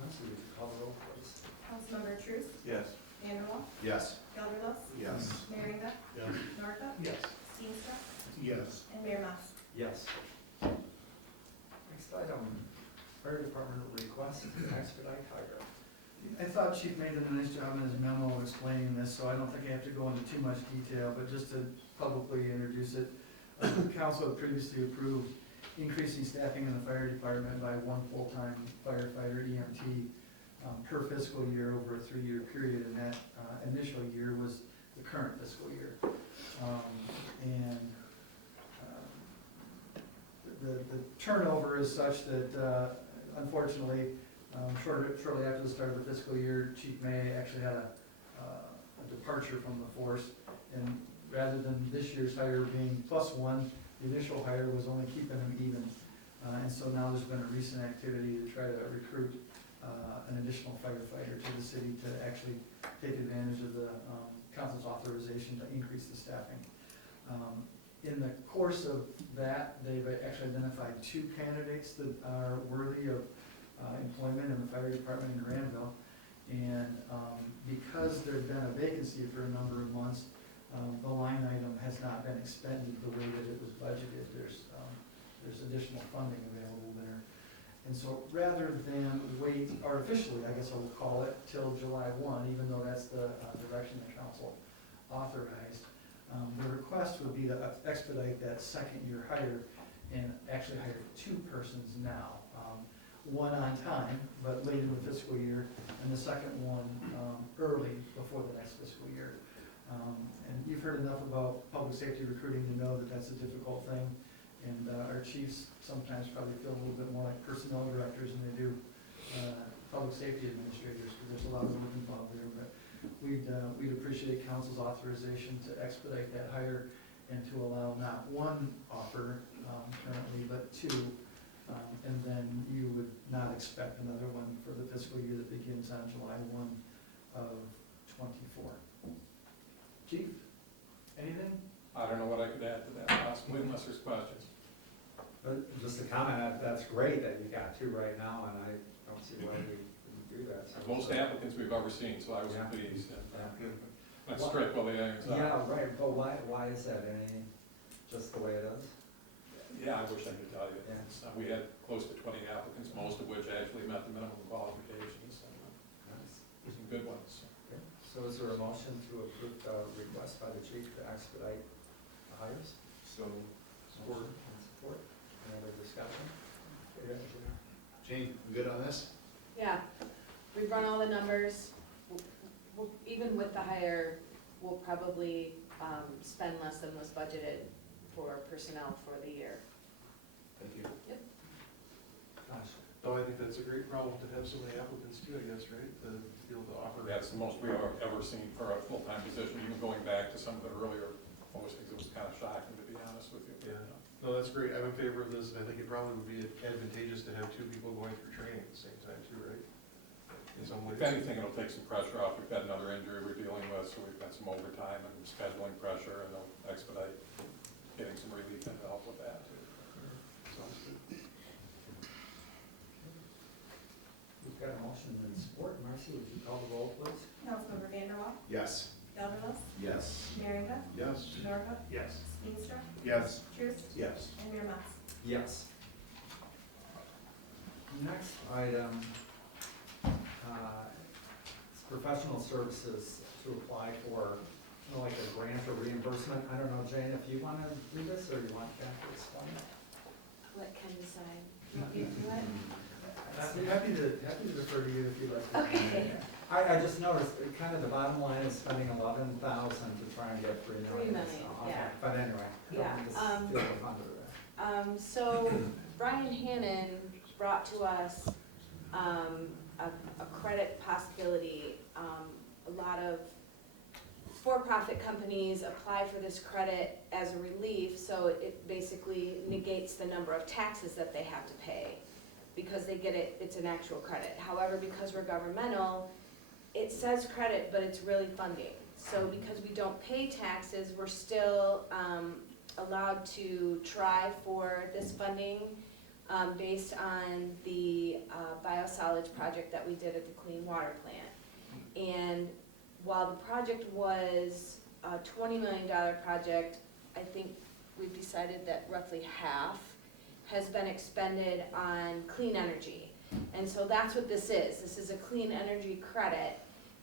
Nancy, would you call the roll, please? Councilmember Truce, Yes. Vanderwall, Yes. Gelderlos, Yes. Merringa, Yes. Norhuck, Yes. Steenstra, Yes. and Mayor Mas. Yes. Next item, fire department request to expedite hire. I thought Chief made a nice job in his memo explaining this, so I don't think I have to go into too much detail, but just to publicly introduce it. Council had previously approved increasing staffing in the fire department by 1 full-time firefighter EMT per fiscal year over a 3-year period, and that initial year was the current fiscal year. The turnover is such that unfortunately, shortly after the start of the fiscal year, Chief May actually had a departure from the force, and rather than this year's hire being +1, the initial hire was only keeping him even. And so now there's been a recent activity to try to recruit an additional firefighter to the city to actually take advantage of the council's authorization to increase the staffing. In the course of that, they've actually identified 2 candidates that are worthy of employment in the fire department in Grandville. And because there's been a vacancy for a number of months, the line item has not been expended the way that it was budgeted. There's additional funding available there. And so rather than wait artificially, I guess I will call it, till July 1, even though that's the direction the council authorized, the request would be to expedite that 2nd-year hire and actually hire 2 persons now. One on time, but late in the fiscal year, and the second one early before the next fiscal year. And you've heard enough about public safety recruiting to know that that's a difficult thing. And our chiefs sometimes probably feel a little bit more like personnel directors than they do public safety administrators, because there's a lot of work involved there. But we'd appreciate council's authorization to expedite that hire and to allow not 1 offer currently, but 2. And then you would not expect another one for the fiscal year that begins on July 1 of '24. Chief, anything? I don't know what I could add to that possibly, unless there's questions. Just a comment, that's great that you got 2 right now, and I don't see why we wouldn't do that. So Most applicants we've ever seen, so I was pleased. Yeah. That's strict while the iron's out. Yeah, right, but why is that? Just the way it is? Yeah, I wish I could tell you. Yeah. We had close to 20 applicants, most of which actually met the minimum qualifications, and Nice. some good ones. Okay. So is there a motion to approve the request by the chief to expedite the hires? So. Support. And support. Any other discussion? Okay, engineer. Jane, you good on this? Yeah, we've run all the numbers. Even with the hire, we'll probably spend less than was budgeted for personnel for the year. Thank you. Yep. Gosh. Oh, I think that's a great problem to have so many applicants too, I guess, right? To be able to offer. That's the most we've ever seen for a full-time position, even going back to some of the earlier postings, it was kind of shocking, to be honest with you. Yeah. No, that's great. I'm in favor of this, and I think it probably would be advantageous to have 2 people going through training at the same time too, right? In some ways. If anything, it'll take some pressure off. We've got another injury we're dealing with, so we've got some overtime and scheduling pressure, and they'll expedite getting some relief and help with that too. Sounds good. We've got a motion and support. Marcy, would you call the roll, please? Councilmember Vanderwall, Yes. Gelderlos, Yes. Merringa, Yes. Norhuck, Yes. Steenstra, Yes. Truce, Yes. and Mayor Mas. Yes. Next item, is professional services to apply for, like a grant or reimbursement. I don't know, Jane, if you want to do this, or you want Ken to explain it? Let Ken decide. You want me to do it? I'm happy to defer to you if you'd like to. Okay. I just noticed, kind of the bottom line is spending 11,000 to try and get 3 million. 3 million, so, okay. yeah. But anyway, Yeah, just feel the fun of that. So Brian Hannon brought to us a credit possibility. A lot of for-profit companies apply for this credit as a relief, so it basically negates the number of taxes that they have to pay, because they get it, it's an actual credit. However, because we're governmental, it says credit, but it's really funding. So because we don't pay taxes, we're still allowed to try for this funding based on the biosolids project that we did at the clean water plant. And while the project was a $20 million project, I think we've decided that roughly half has been expended on clean energy. And so that's what this is. This is a clean energy credit,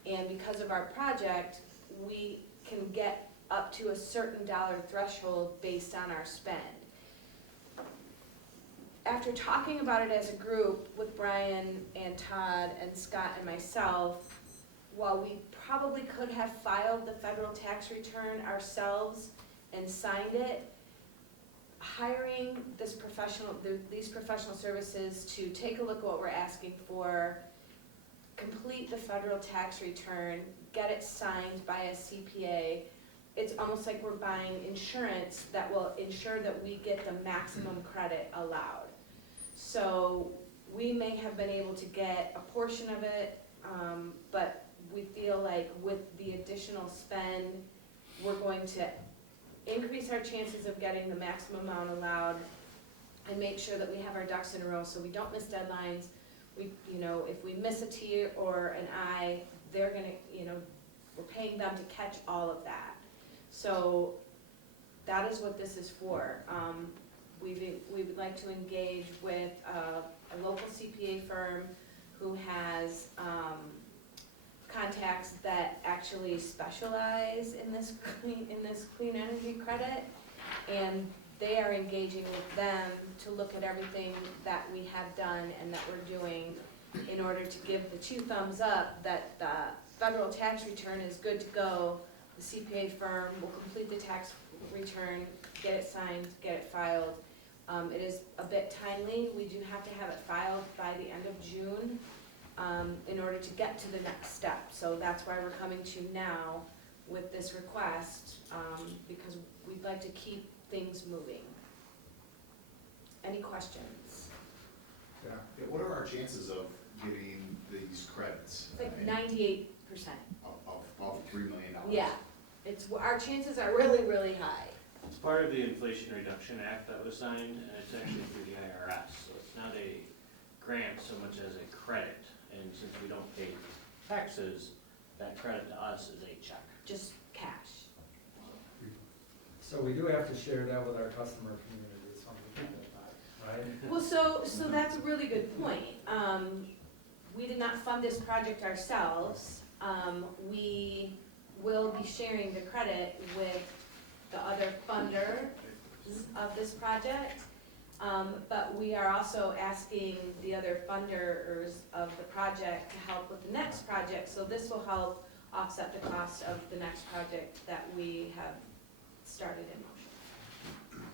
and because of our project, we can get up to a certain dollar threshold based on our spend. After talking about it as a group with Brian and Todd and Scott and myself, while we probably could have filed the federal tax return ourselves and signed it, hiring these professional services to take a look at what we're asking for, complete the federal tax return, get it signed by a CPA, it's almost like we're buying insurance that will ensure that we get the maximum credit allowed. So we may have been able to get a portion of it, but we feel like with the additional spend, we're going to increase our chances of getting the maximum amount allowed and make sure that we have our ducks in a row so we don't miss deadlines. We, if we miss a T or an I, they're gonna, we're paying them to catch all of that. So that is what this is for. We would like to engage with a local CPA firm who has contacts that actually specialize in this clean energy credit, and they are engaging with them to look at everything that we have done and that we're doing in order to give the 2 thumbs up that the federal tax return is good to go. The CPA firm will complete the tax return, get it signed, get it filed. It is a bit timely. We do have to have it filed by the end of June in order to get to the next step. So that's why we're coming to you now with this request, because we'd like to keep things moving. Any questions? Yeah. What are our chances of getting these credits? It's like 98%. Of $3 million? Yeah, our chances are really, really high. It's part of the Inflation Reduction Act that was signed, and it's actually through the IRS, so it's not a grant so much as a credit. And since we don't pay taxes, that credit to us is a check. Just cash. So we do have to share that with our customer community, something like that, right? Well, so that's a really good point. We did not fund this project ourselves. We will be sharing the credit with the other funders of this project. But we are also asking the other funders of the project to help with the next project, so this will help offset the cost of the next project that we have started in motion.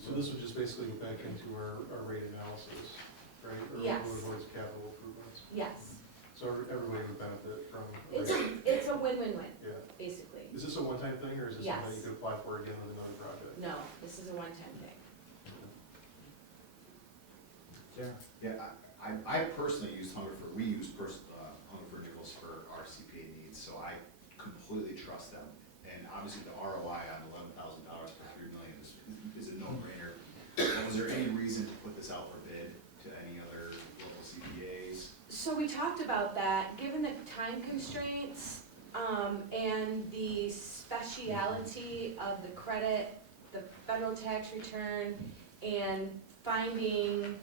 So this would just basically go back into our rate analysis, right? Yes. Or towards capital improvements. Yes, So everybody would benefit from. it's a win-win-win, Yeah. basically. Is this a one-time thing, or is this Yes. something you could apply for again with another project? No, this is a one-time thing. Yeah. Yeah, I personally use Hungerford, we use Hungerford Nichols for our CPA needs, so I completely trust them. And obviously the ROI on $11,000 for $3 million is a no-brainer. Was there any reason to put this out for bid to any other local CPAs? So we talked about that, given the time constraints, and the speciality of the credit, the federal tax return, and finding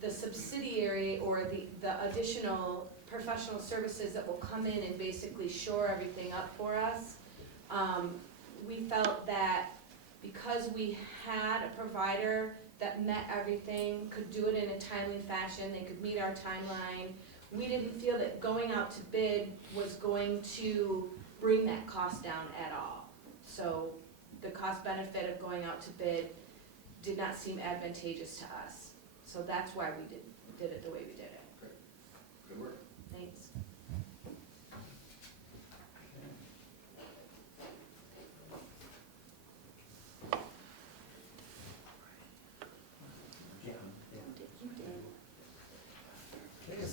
the subsidiary or the additional professional services that will come in and basically shore everything up for us. We felt that because we had a provider that met everything, could do it in a timely fashion, they could meet our timeline, we didn't feel that going out to bid was going to bring that cost down at all. So the cost benefit of going out to bid did not seem advantageous to us. So that's why we did it the way we did it. Great. Good work. Thanks.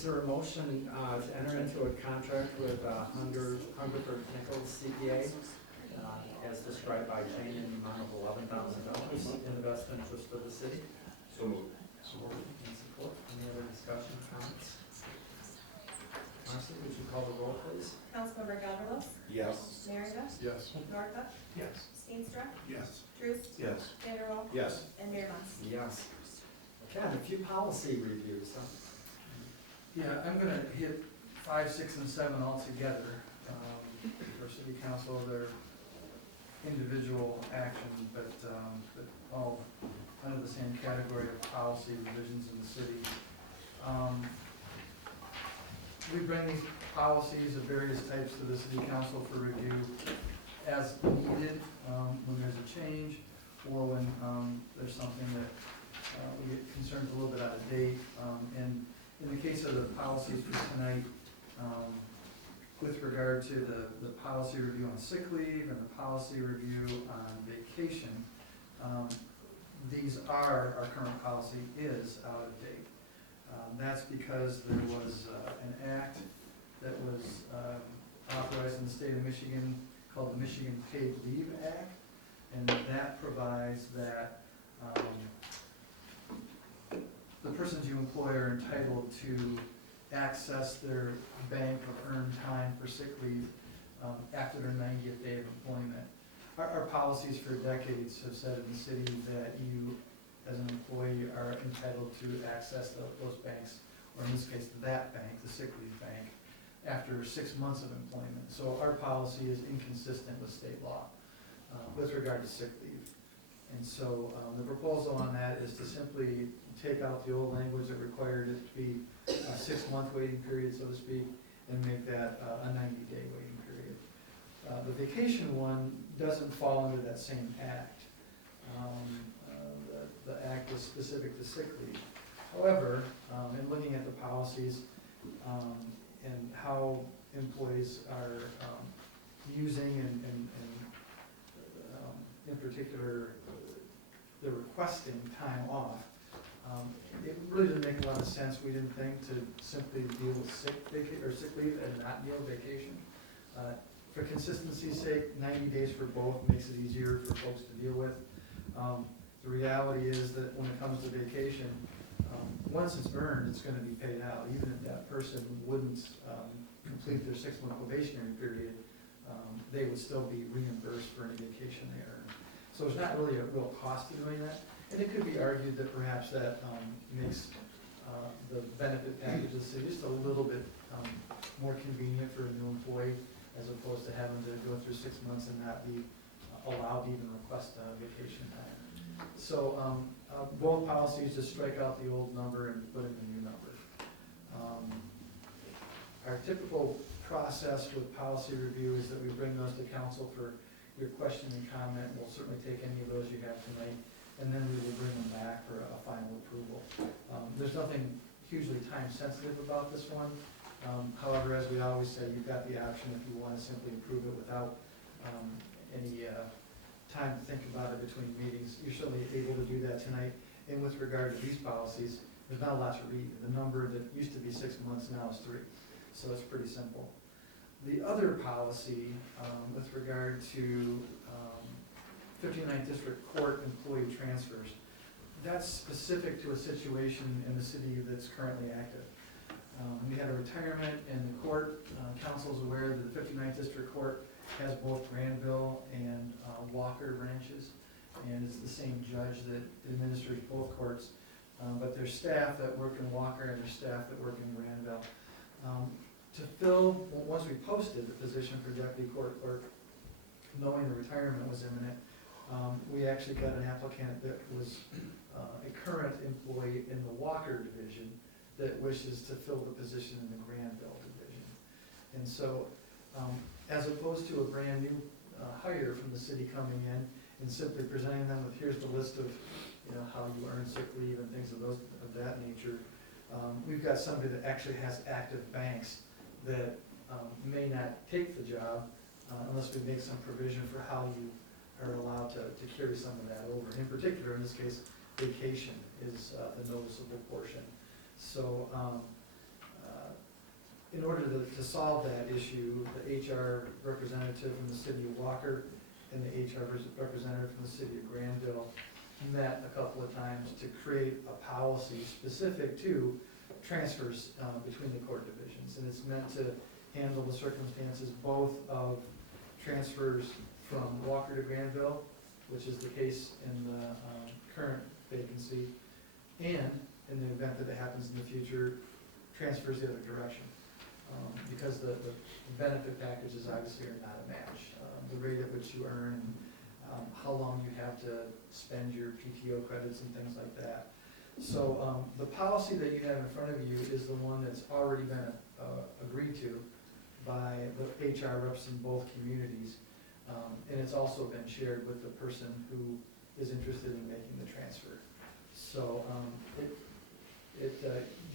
is there a motion to enter into a contract with Hungerford Nichols CPA as described by Jane in the amount of $11,000 in the best interest of the city? So moved. Support and support. Any other discussion, comments? Marcy, would you call the roll, please? Councilmember Gelderlos, Yes. Merringa, Yes. Norhuck, Yes. Steenstra, Yes. Truce, Yes. Vanderwall, Yes. and Mayor Mas. Yes. Okay, and a few policy reviews. Yeah, I'm gonna hit 5, 6, and 7 all together. For city council, they're individual actions, but all under the same category of policy revisions in the city. We bring these policies of various types to the city council for review as needed, when there's a change, or when there's something that we get concerned is a little bit out of date. And in the case of the policies for tonight, with regard to the policy review on sick leave and the policy review on vacation, our current policy is out of date. That's because there was an act that was authorized in the state of Michigan called the Michigan Paid Leave Act, and that provides that the persons you employ are entitled to access their bank of earned time for sick leave after their 90th day of employment. Our policies for decades have said in the city that you, as an employee, are entitled to access those banks, or in this case, that bank, the sick leave bank, after 6 months of employment. So our policy is inconsistent with state law with regard to sick leave. And so the proposal on that is to simply take out the old language that required it to be a 6-month waiting period, so to speak, and make that a 90-day waiting period. The vacation one doesn't fall under that same act. The act is specific to sick leave. However, in looking at the policies and how employees are using and in particular, the requesting time off, it really didn't make a lot of sense, we didn't think, to simply deal with sick leave and not deal with vacation. For consistency's sake, 90 days for both makes it easier for folks to deal with. The reality is that when it comes to vacation, once it's earned, it's gonna be paid out, even if that person wouldn't complete their 6-month probationary period, they would still be reimbursed for any vacation they earn. So there's not really a real cost to doing that. And it could be argued that perhaps that makes the benefit package of the city just a little bit more convenient for a new employee, as opposed to having to go through 6 months and not be allowed to even request vacation time. So both policies just strike out the old number and put in the new number. Our typical process with policy review is that we bring those to council for your question and comment. We'll certainly take any of those you have tonight, and then we will bring them back for a final approval. There's nothing hugely time sensitive about this one. However, as we always say, you've got the option if you want to simply approve it without any time to think about it between meetings. You're certainly able to do that tonight. And with regard to these policies, there's not a lot to read. The number that used to be 6 months now is 3. So it's pretty simple. The other policy with regard to 59th District Court employee transfers, that's specific to a situation in the city that's currently active. We had a retirement in the court. Council's aware that the 59th District Court has both Grandville and Walker branches, and it's the same judge that administers both courts. But there's staff that work in Walker and there's staff that work in Grandville. To fill, once we posted the position for deputy court clerk, knowing the retirement was imminent, we actually got an applicant that was a current employee in the Walker division that wishes to fill the position in the Grandville division. And so, as opposed to a brand new hire from the city coming in and simply presenting them with, here's the list of, how you earn sick leave and things of that nature, we've got somebody that actually has active banks that may not take the job unless we make some provision for how you are allowed to carry some of that over. In particular, in this case, vacation is the noticeable portion. So in order to solve that issue, the HR representative from the city of Walker and the HR representative from the city of Grandville met a couple of times to create a policy specific to transfers between the court divisions. And it's meant to handle the circumstances both of transfers from Walker to Grandville, which is the case in the current vacancy, and in the event that it happens in the future, transfers the other direction. Because the benefit packages obviously are not a match. The rate at which you earn, how long you have to spend your PTO credits and things like that. So the policy that you have in front of you is the one that's already been agreed to by the HR reps in both communities. And it's also been shared with the person who is interested in making the transfer. So it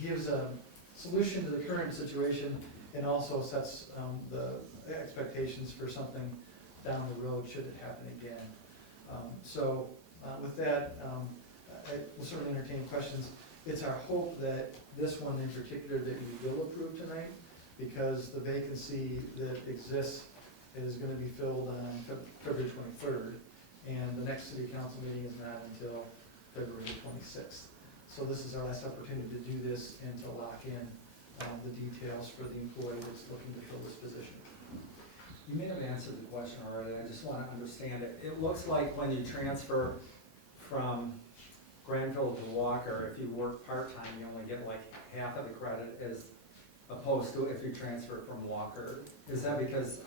gives a solution to the current situation and also sets the expectations for something down the road should it happen again. So with that, I will certainly entertain questions. It's our hope that this one in particular that you will approve tonight, because the vacancy that exists is going to be filled on February 23rd, and the next city council meeting is not until February 26th. So this is our last opportunity to do this and to lock in the details for the employee that's looking to fill this position. You may have answered the question already, I just want to understand it. It looks like when you transfer from Grandville to Walker, if you work part-time, you only get like half of the credit as opposed to if you transfer from Walker. Is that because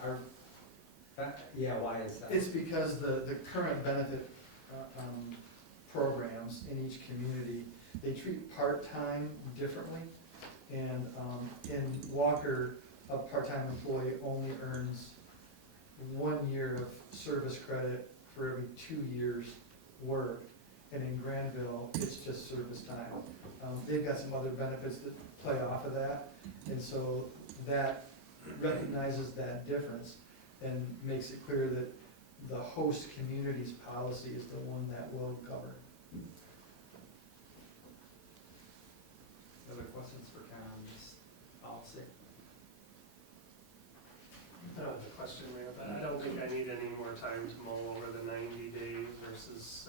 yeah, why is that? It's because the current benefit programs in each community, they treat part-time differently. And in Walker, a part-time employee only earns 1 year of service credit for every 2 years work. And in Grandville, it's just service time. They've got some other benefits that play off of that. And so that recognizes that difference and makes it clear that the host community's policy is the one that will govern. Other questions for Ken on this policy? I don't have a question, Mayor, but I don't think I need any more time to mull over the 90 days versus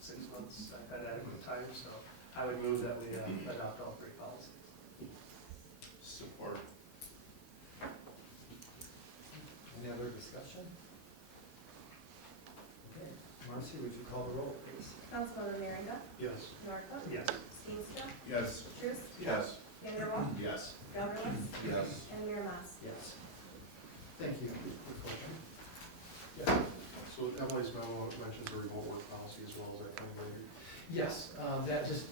6 months. I've had adequate time, so I would move that we adopt all 3 policies. Support. Any other discussion? Okay, Marcy, would you call the roll, please? Councilmember Merringa, Yes. Norhuck, Yes. Steenstra, Yes. Truce, Yes. Vanderwall, Yes. Gelderlos, Yes. and Mayor Mas. Yes. Thank you. So Emily's memo mentions the remote work policy as well, as that kind of later? Yes, that just,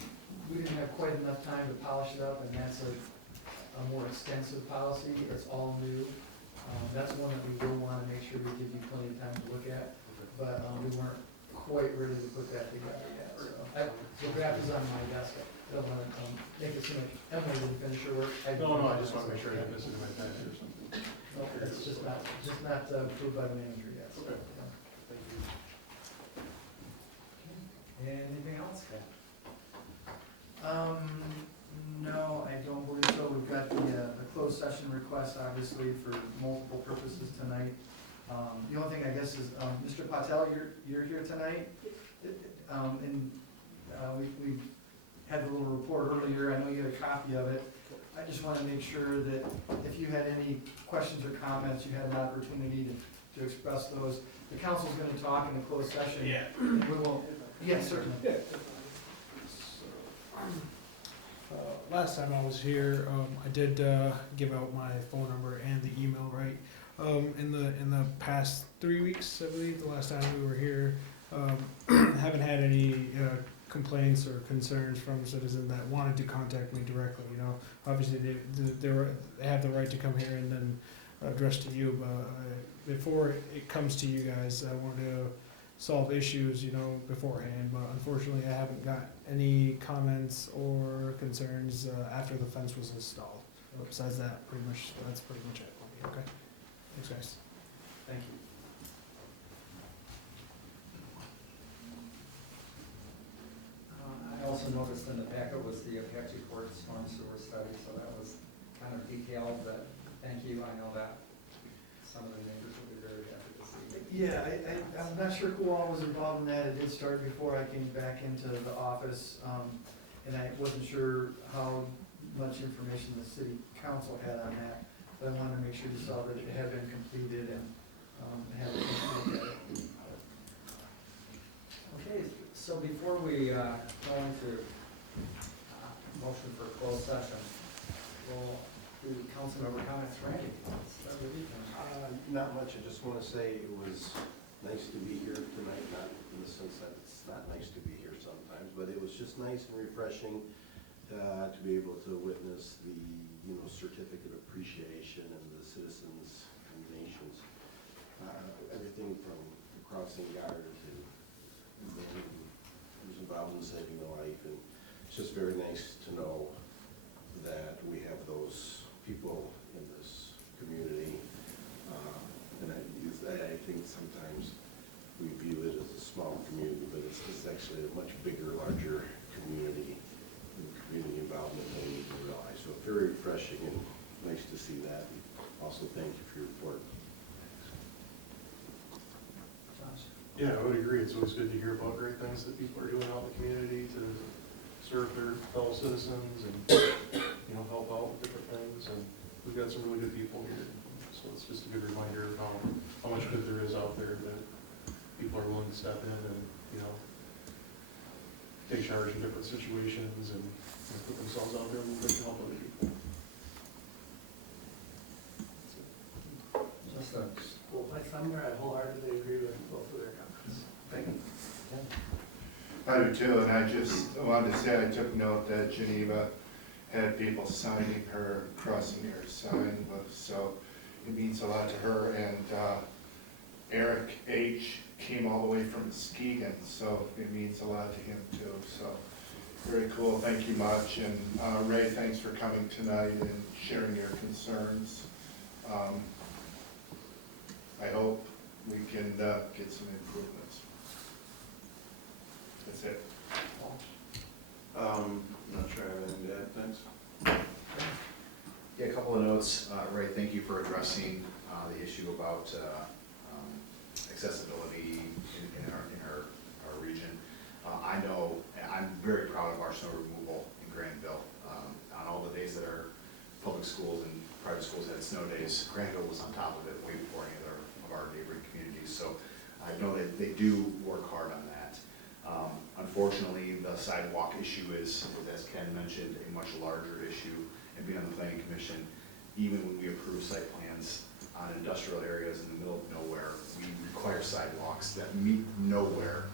we didn't have quite enough time to polish it up, and that's a more extensive policy. It's all new. That's one that we will want to make sure we give you plenty of time to look at, but we weren't quite ready to put that together yet. So the draft is on my desk. I don't want to make it seem like Emily didn't finish her work. No, I just want to make sure I didn't miss it in my packet or something. No, it's just not approved by the manager yet. So, Okay. yeah. Thank you. Anything else, Ken? No, I don't believe so. We've got the closed session request, obviously, for multiple purposes tonight. The only thing I guess is, Mr. Patel, you're here tonight. And we had the little report earlier. I know you had a copy of it. I just want to make sure that if you had any questions or comments, you had an opportunity to express those. The council's going to talk in the closed session. Yeah. We will, yes, certainly. Last time I was here, I did give out my phone number and the email, right? In the past 3 weeks, I believe, the last time we were here, haven't had any complaints or concerns from citizens that wanted to contact me directly. You know, obviously they have the right to come here and then address to you. But before it comes to you guys, I want to solve issues, you know, beforehand. But unfortunately, I haven't got any comments or concerns after the fence was installed. Besides that, that's pretty much it. Okay. Thanks, guys. Thank you. I also noticed in the packet was the Apache Court storm sewer study, so that was kind of detailed that, thank you, I know that some of the neighbors will be very happy to see. Yeah, I'm not sure who all was involved in that. It did start before I came back into the office. And I wasn't sure how much information the city council had on that. But I wanted to make sure you saw that it had been completed and had a look at it. Okay, so before we go into motion for closed session, we'll do council member comments. Randy, let's start with you. Not much, I just want to say it was nice to be here tonight, not in the sense that it's not nice to be here sometimes, but it was just nice and refreshing to be able to witness the, certificate of appreciation and the citizens and nations. Everything from the crossing guard to who's involved in saving a life, and it's just very nice to know that we have those people in this community. And I think sometimes we view it as a small community, but it's actually a much bigger, larger community, and community involvement than we even realize. So very refreshing and nice to see that. And also, thank you for your report. Josh? Yeah, I would agree. It's always good to hear about great things that people are doing out in the community to serve their fellow citizens and, help out with different things. And we've got some really good people here. So it's just a good reminder of how much good there is out there, that people are willing to step in and, take charge in different situations and put themselves out there a little bit to help other people. Just Well, by thunder, I wholeheartedly agree with both of their comments. thank you. I do too, and I just wanted to say I took note that Geneva had people signing her, crossing her sign, so it means a lot to her. And Eric H. came all the way from Muskegon, so it means a lot to him too. So very cool, thank you much. And Ray, thanks for coming tonight and sharing your concerns. I hope we can get some improvements. That's it. Not sure I have anything to add, thanks. Yeah, a couple of notes. Ray, thank you for addressing the issue about accessibility in our region. I know, I'm very proud of our snow removal in Grandville. On all the days that our public schools and private schools had snow days, Grandville was on top of it way before any other of our neighboring communities. So I know that they do work hard on that. Unfortunately, the sidewalk issue is, as Ken mentioned, a much larger issue. And being on the planning commission, even when we approve site plans on industrial areas in the middle of nowhere, we require sidewalks that meet nowhere,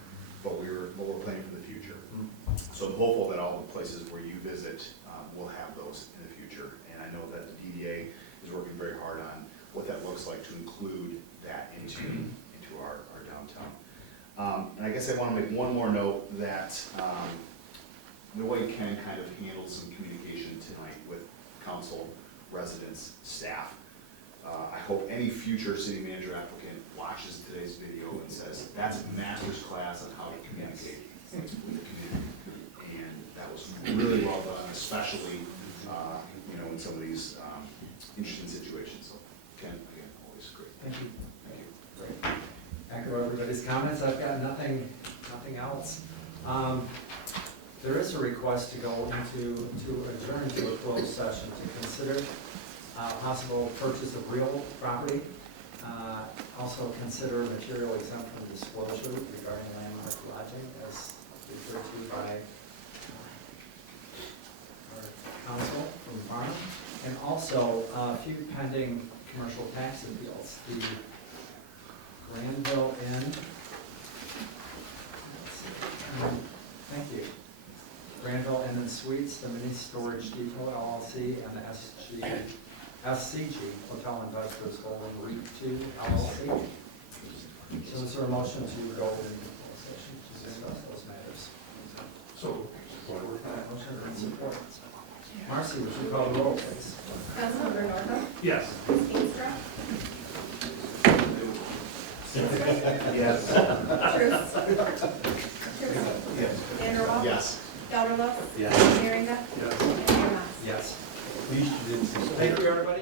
but we're planning for the future. So I'm hopeful that all the places where you visit will have those in the future. And I know that the DDA is working very hard on what that looks like to include that into our downtown. And I guess I want to make one more note that the way Ken kind of handled some communication tonight with council, residents, staff, I hope any future city manager applicant watches today's video and says, that's a master's class on how to communicate with the community. And that was really well done, especially in some of these interesting situations. So Ken, again, always great. Thank you. Thank you. Great. Echo everybody's comments. I've got nothing else. There is a request to go to adjourn to a closed session to consider possible purchase of real property. Also consider material exempt from disclosure regarding landmark lodging as referred to by our council from Farm. And also a few pending commercial tax appeals. The Grandville Inn. Thank you. Grandville Inn and Suites, the Mini Storage Depot LLC, and the SCG Hotel Investors Holding REIT 2 LLC. So is there a motion to go into closed session to discuss those matters? So, Motion and support. Marcy, would you call the roll, please? Councilmember Norhuck? yes. Ms. Kingstra? Yes. Truce? Yes. Vanderwall? Yes. Gelderlos? Yes. Merringa? Yes. And Mayor Mas? Yes. At least you didn't say. Thank you, everybody.